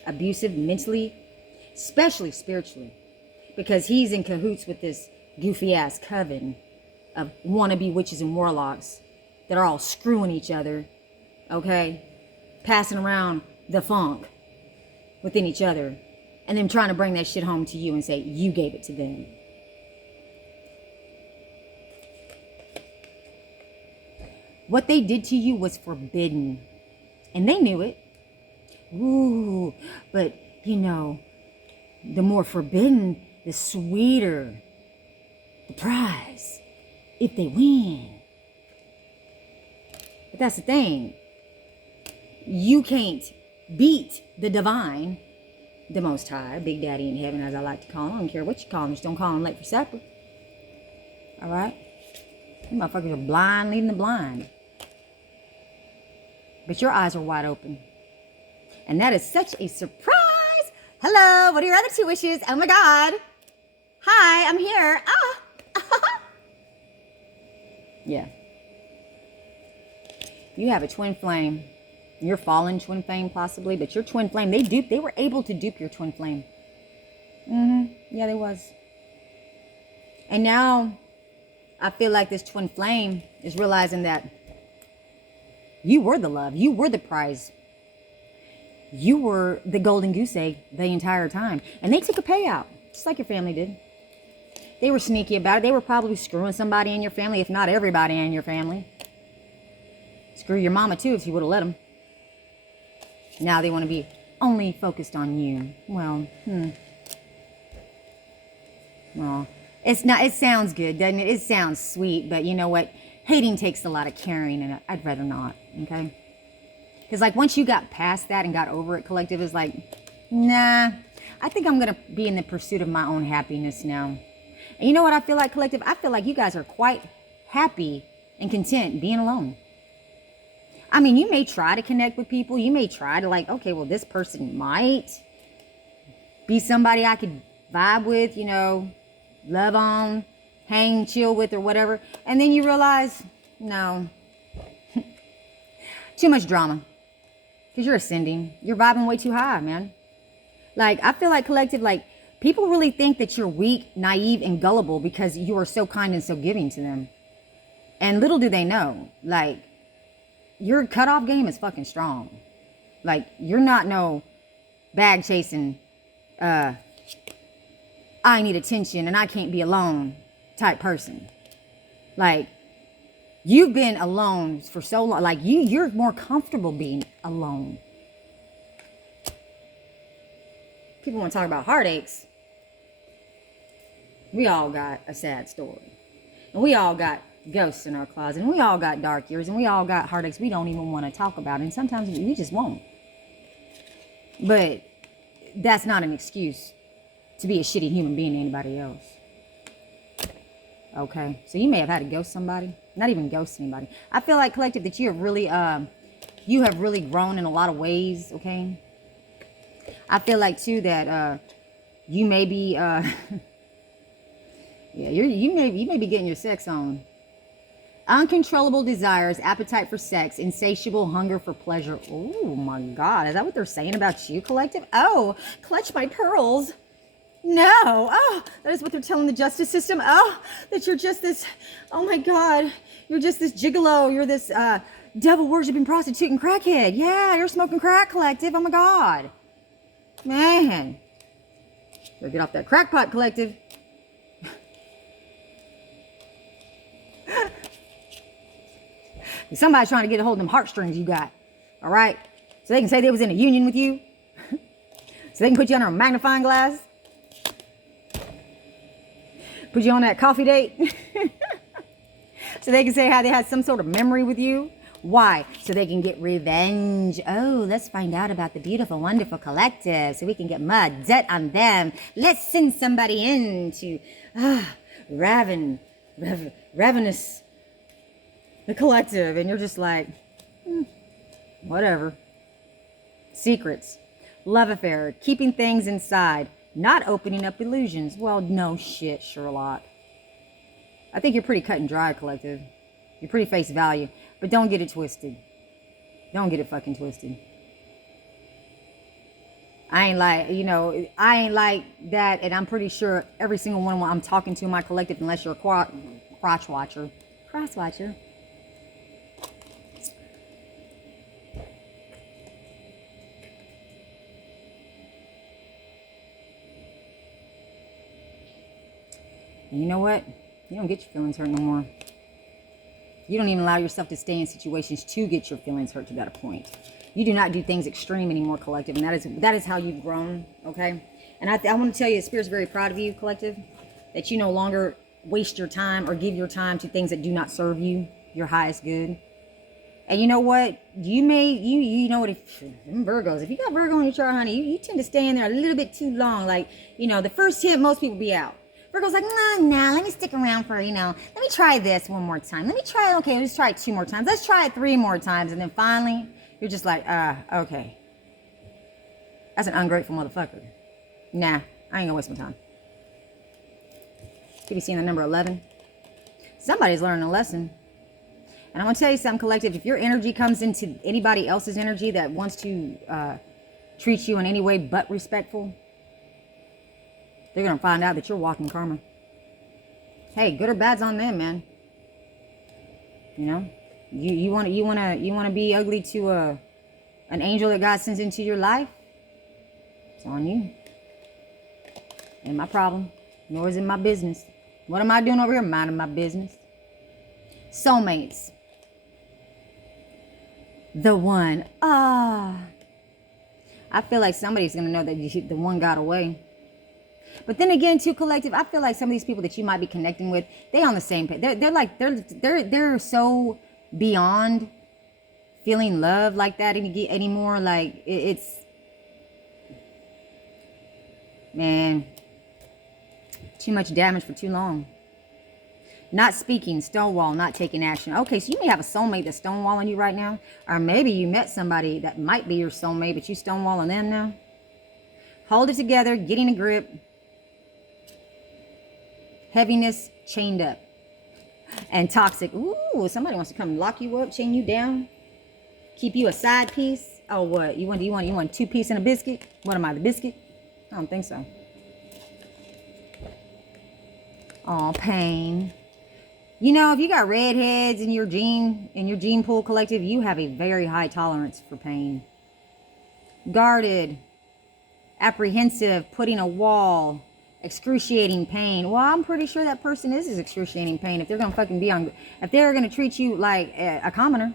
Abusive mentally, especially spiritually. Because he's in cahoots with this goofy-ass coven of wannabe witches and warlocks that are all screwing each other, okay? Passing around the funk within each other, and then trying to bring that shit home to you and say you gave it to them. What they did to you was forbidden, and they knew it. Ooh, but the more forbidden, the sweeter the prize if they win. But that's the thing. You can't beat the divine, the Most High, Big Daddy in heaven, as I like to call him. I don't care what you call him. Just don't call him late for supper. All right? You motherfuckers are blind leading the blind. But your eyes are wide open. And that is such a surprise. Hello, what are your other two wishes? Oh my God. Hi, I'm here. Yeah. You have a twin flame. Your fallen twin flame possibly, but your twin flame, they were able to dupe your twin flame. Yeah, they was. And now I feel like this twin flame is realizing that you were the love. You were the prize. You were the golden goose egg the entire time. And they took a payout, just like your family did. They were sneaky about it. They were probably screwing somebody in your family, if not everybody in your family. Screw your mama too, if you would have let them. Now they want to be only focused on you. Well, Well, it's not. It sounds good, doesn't it? It sounds sweet, but you know what? Hating takes a lot of caring, and I'd rather not, okay? Because, like, once you got past that and got over it, collective is like, nah, I think I'm going to be in the pursuit of my own happiness now. And you know what I feel like, collective? I feel like you guys are quite happy and content being alone. I mean, you may try to connect with people. You may try to, like, okay, well, this person might be somebody I could vibe with, you know, love on, hang, chill with, or whatever. And then you realize, no, too much drama. Because you're ascending. You're vibing way too high, man. Like, I feel like collective, like, people really think that you're weak, naive, and gullible because you are so kind and so giving to them. And little do they know, like, your cutoff game is fucking strong. Like, you're not no bag chasing, I need attention and I can't be alone type person. Like, you've been alone for so long. Like, you're more comfortable being alone. People want to talk about heartaches. We all got a sad story. And we all got ghosts in our closet. And we all got dark years. And we all got heartaches we don't even want to talk about. And sometimes we just won't. But that's not an excuse to be a shitty human being to anybody else. Okay? So you may have had to ghost somebody. Not even ghost anybody. I feel like, collective, that you have really grown in a lot of ways. Okay? I feel like, too, that you may be... yeah, you may be getting your sex on. Uncontrollable desires, appetite for sex, insatiable hunger for pleasure. Oh my God, is that what they're saying about you, collective? Oh, clutch my pearls. No. Oh, that is what they're telling the justice system. Oh, that you're just this, oh my God, you're just this gigolo. You're this devil worshipping prostitute and crackhead. Yeah, you're smoking crack, collective. Oh my God. Man. Better get off that crackpot, collective. Somebody's trying to get a hold of them heartstrings you got. All right? So they can say they was in a union with you. So they can put you under a magnifying glass. Put you on that coffee date. So they can say how they had some sort of memory with you. Why? So they can get revenge. Oh, let's find out about the beautiful, wonderful collective so we can get mud, debt on them. Let's send somebody in to ravenous the collective. And you're just like, whatever. Secrets. Love affair. Keeping things inside. Not opening up illusions. Well, no shit, Sherlock. I think you're pretty cut and dry, collective. You're pretty face value. But don't get it twisted. Don't get it fucking twisted. I ain't like that. And I'm pretty sure every single one I'm talking to in my collective, unless you're a crotch watcher. Cross watcher. And you know what? You don't get your feelings hurt no more. You don't even allow yourself to stay in situations to get your feelings hurt to that point. You do not do things extreme anymore, collective. And that is how you've grown, okay? And I want to tell you, the Spirit's very proud of you, collective, that you no longer waste your time or give your time to things that do not serve you, your highest good. And you know what? You know what, if Virgos, if you got Virgo on your chart, honey, you tend to stay in there a little bit too long. Like, the first hit, most people be out. Virgo's like, nah, let me stick around for, let me try this one more time. Let me try it, okay, let's try it 2 more times. Let's try it 3 more times. And then finally, you're just like, okay. That's an ungrateful motherfucker. Nah, I ain't gonna waste my time. Could be seeing the number 11. Somebody's learning a lesson. And I'm gonna tell you something, collective. If your energy comes into anybody else's energy that wants to treat you in any way but respectful, they're going to find out that you're walking karma. Hey, good or bad's on them, man. You want to be ugly to an angel that God sends into your life? It's on you. Ain't my problem. Nor is it my business. What am I doing over here? Minding my business. Soulmates. The one. I feel like somebody's going to know that the one got away. But then again, too, collective, I feel like some of these people that you might be connecting with, they on the same page. They're so beyond feeling love like that anymore. Like it's, man, too much damage for too long. Not speaking, stonewall, not taking action. Okay, so you may have a soulmate that's stonewalling you right now, or maybe you met somebody that might be your soulmate, but you stonewalling them now. Hold it together, getting a grip. Heaviness, chained up. And toxic. Ooh, somebody wants to come lock you up, chain you down, keep you a side piece. Oh, what? You want 2 pieces and a biscuit? What am I, the biscuit? I don't think so. Oh, pain. You know, if you got redheads in your gene pool collective, you have a very high tolerance for pain. Guarded, apprehensive, putting a wall, excruciating pain. Well, I'm pretty sure that person is excruciating pain if they're gonna fucking be on, if they're gonna treat you like a commoner,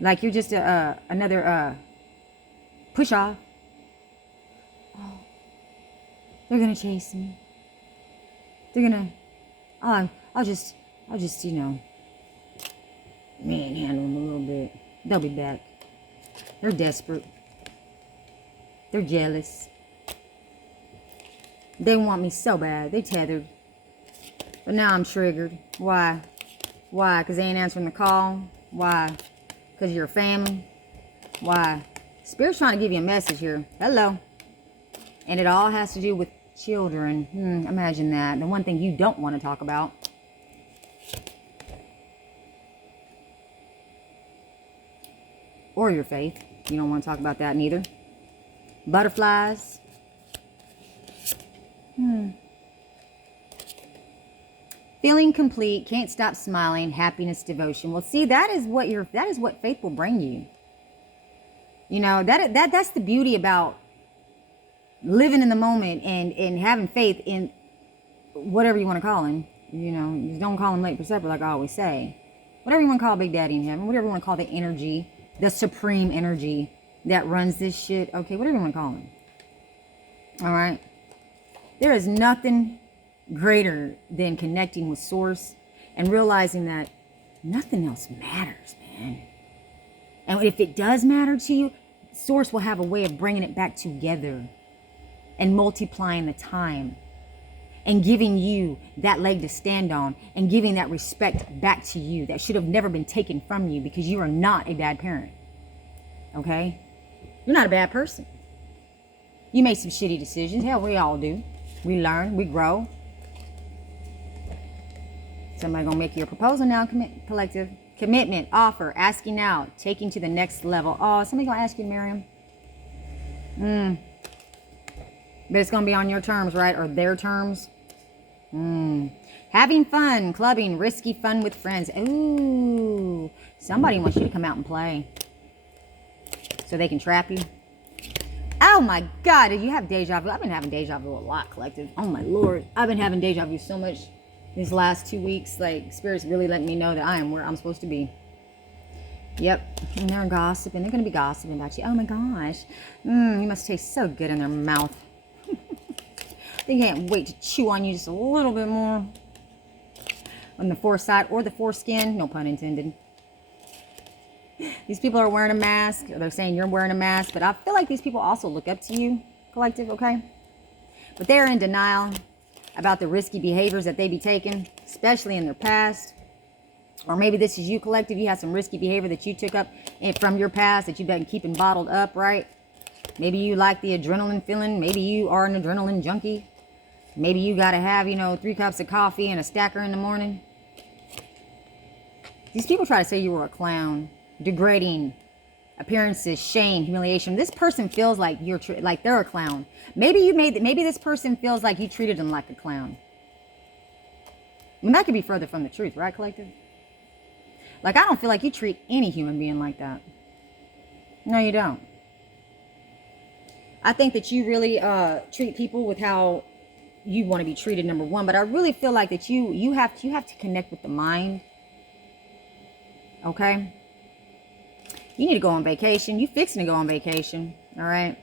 like you're just another push off. Oh, they're gonna chase me. They're gonna, I'll just, you know, manhandle them a little bit. They'll be back. They're desperate. They're jealous. They want me so bad. They tethered. But now I'm triggered. Why? Why? Because they ain't answering the call? Why? Because you're a family? Why? Spirit's trying to give you a message here. Hello. And it all has to do with children. Imagine that. The one thing you don't want to talk about. Or your faith. You don't want to talk about that neither. Butterflies. Feeling complete, can't stop smiling, happiness, devotion. Well, see, that is what faith will bring you. You know, that's the beauty about living in the moment and having faith in whatever you want to call him. You know, just don't call him late for supper, like I always say. Whatever you want to call Big Daddy in heaven, whatever you want to call the energy, the supreme energy that runs this shit. Okay, whatever you want to call him. All right. There is nothing greater than connecting with Source and realizing that nothing else matters, man. And if it does matter to you, Source will have a way of bringing it back together and multiplying the time and giving you that leg to stand on and giving that respect back to you that should have never been taken from you because you are not a bad parent. Okay? You're not a bad person. You made some shitty decisions. Hell, we all do. We learn, we grow. Somebody gonna make you a proposal now, collective. Commitment, offer, asking out, taking to the next level. Oh, somebody gonna ask you to marry him? But it's gonna be on your terms, right? Or their terms? Having fun, clubbing, risky fun with friends. Ooh, somebody wants you to come out and play. So they can trap you. Oh my God, did you have deja vu? I've been having deja vu a lot, collective. Oh my Lord. I've been having deja vu so much these last 2 weeks. Like, Spirit's really letting me know that I am where I'm supposed to be. Yep. And they're gossiping. They're going to be gossiping about you. Oh my gosh. You must taste so good in their mouth. They can't wait to chew on you just a little bit more. On the foreside or the foreskin. No pun intended. These people are wearing a mask. Or they're saying you're wearing a mask. But I feel like these people also look up to you, collective, okay? But they're in denial about the risky behaviors that they be taking, especially in their past. Or maybe this is you, collective. You have some risky behavior that you took up from your past that you've been keeping bottled up, right? Maybe you like the adrenaline feeling. Maybe you are an adrenaline junkie. Maybe you got to have, 3 cups of coffee and a stacker in the morning. These people try to say you were a clown. Degrading appearances, shame, humiliation. This person feels like like they're a clown. Maybe this person feels like you treated them like a clown. I mean, that could be further from the truth, right, collective? Like, I don't feel like you treat any human being like that. No, you don't. I think that you really treat people with how you want to be treated, number one. But I really feel like that you have to connect with the mind. Okay? You need to go on vacation. You fixing to go on vacation. All right?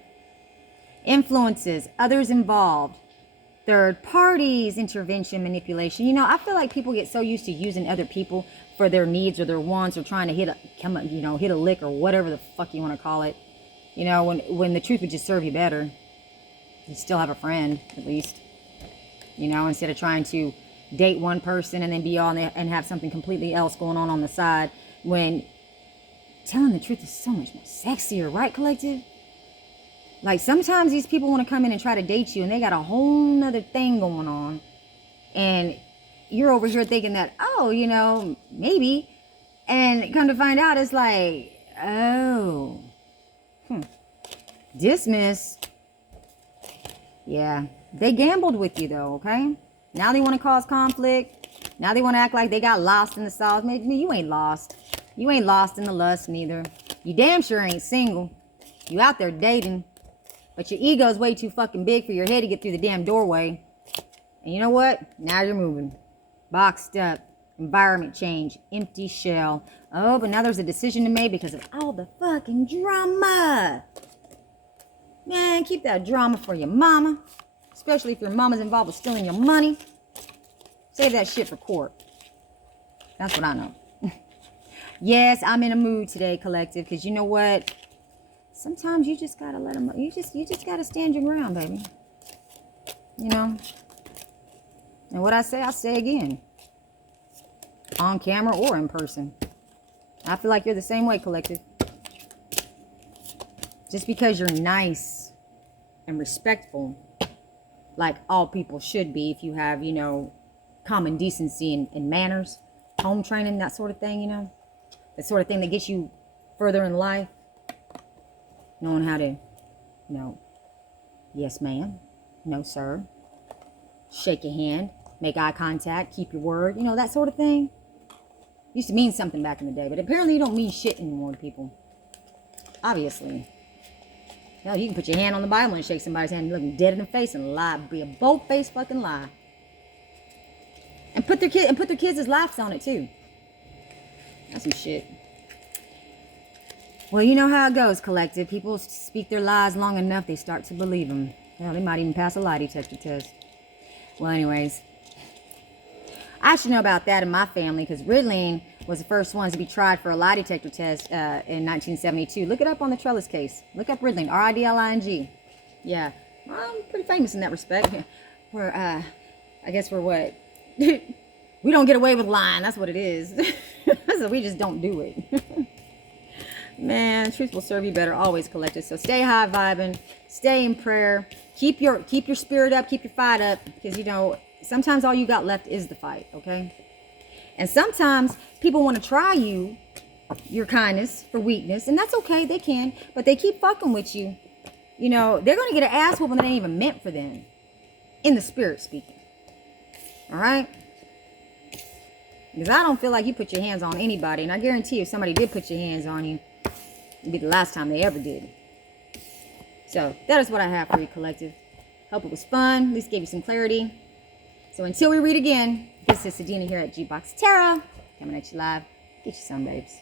Influences, others involved, third parties, intervention, manipulation. I feel like people get so used to using other people for their needs or their wants or trying to hit a lick or whatever the fuck you want to call it. When the truth would just serve you better. You still have a friend, at least. Instead of trying to date one person and then be on and have something completely else going on the side, when telling the truth is so much more sexier, right, collective? Like sometimes these people want to come in and try to date you and they got a whole nother thing going on. And you're over here thinking that, oh, you know, maybe. And come to find out, it's like, oh, dismiss. Yeah, they gambled with you though, okay? Now they want to cause conflict. Now they want to act like they got lost in the sauce. Maybe you ain't lost. You ain't lost in the lust neither. You damn sure ain't single. You out there dating. But your ego's way too fucking big for your head to get through the damn doorway. And you know what? Now you're moving. Boxed up. Environment change. Empty shell. Oh, but now there's a decision to make because of all the fucking drama. Man, keep that drama for your mama. Especially if your mama's involved with stealing your money. Save that shit for court. That's what I know. Yes, I'm in a mood today, collective, because you know what? Sometimes you just gotta let them. You just gotta stand your ground, baby. You know. And what I say again. On camera or in person. I feel like you're the same way, collective. Just because you're nice and respectful, like all people should be, if you have, you know, common decency and manners, home training, that sort of thing, you know, the sort of thing that gets you further in life, knowing how to, you know, yes ma'am, no sir, shake your hand, make eye contact, keep your word, you know, that sort of thing. Used to mean something back in the day, but apparently you don't mean shit anymore to people. Obviously. Hell, you can put your hand on the Bible and shake somebody's hand and look them dead in the face and lie, be a bold-faced fucking lie. And put their kids' laughs on it too. That's some shit. Well, you know how it goes, collective. People speak their lies long enough, they start to believe them. Hell, they might even pass a lie detector test. Well, anyways, I should know about that in my family because Ridling was the first ones to be tried for a lie detector test in 1972. Look it up on the Trellis case. Look up Ridling, R-I-D-L-I-N-G. Yeah, well, I'm pretty famous in that respect. We're, I guess we're what? We don't get away with lying. That's what it is. So we just don't do it. Man, truth will serve you better. Always, collective. So stay high vibing. Stay in prayer. Keep your spirit up. Keep your fight up. Because, you know, sometimes all you got left is the fight, okay? And sometimes people want to try your kindness for weakness. And that's okay. They can. But they keep fucking with you. You know, they're going to get an ass whooping that ain't even meant for them. In the spirit speaking. All right? Because I don't feel like you put your hands on anybody. And I guarantee you, if somebody did put your hands on you, it'd be the last time they ever did. So, that is what I have for you, collective. Hope it was fun. At least gave you some clarity. So, until we read again, this is Sadina here at G-Box Tarot. Coming at you live. Get you some, babes.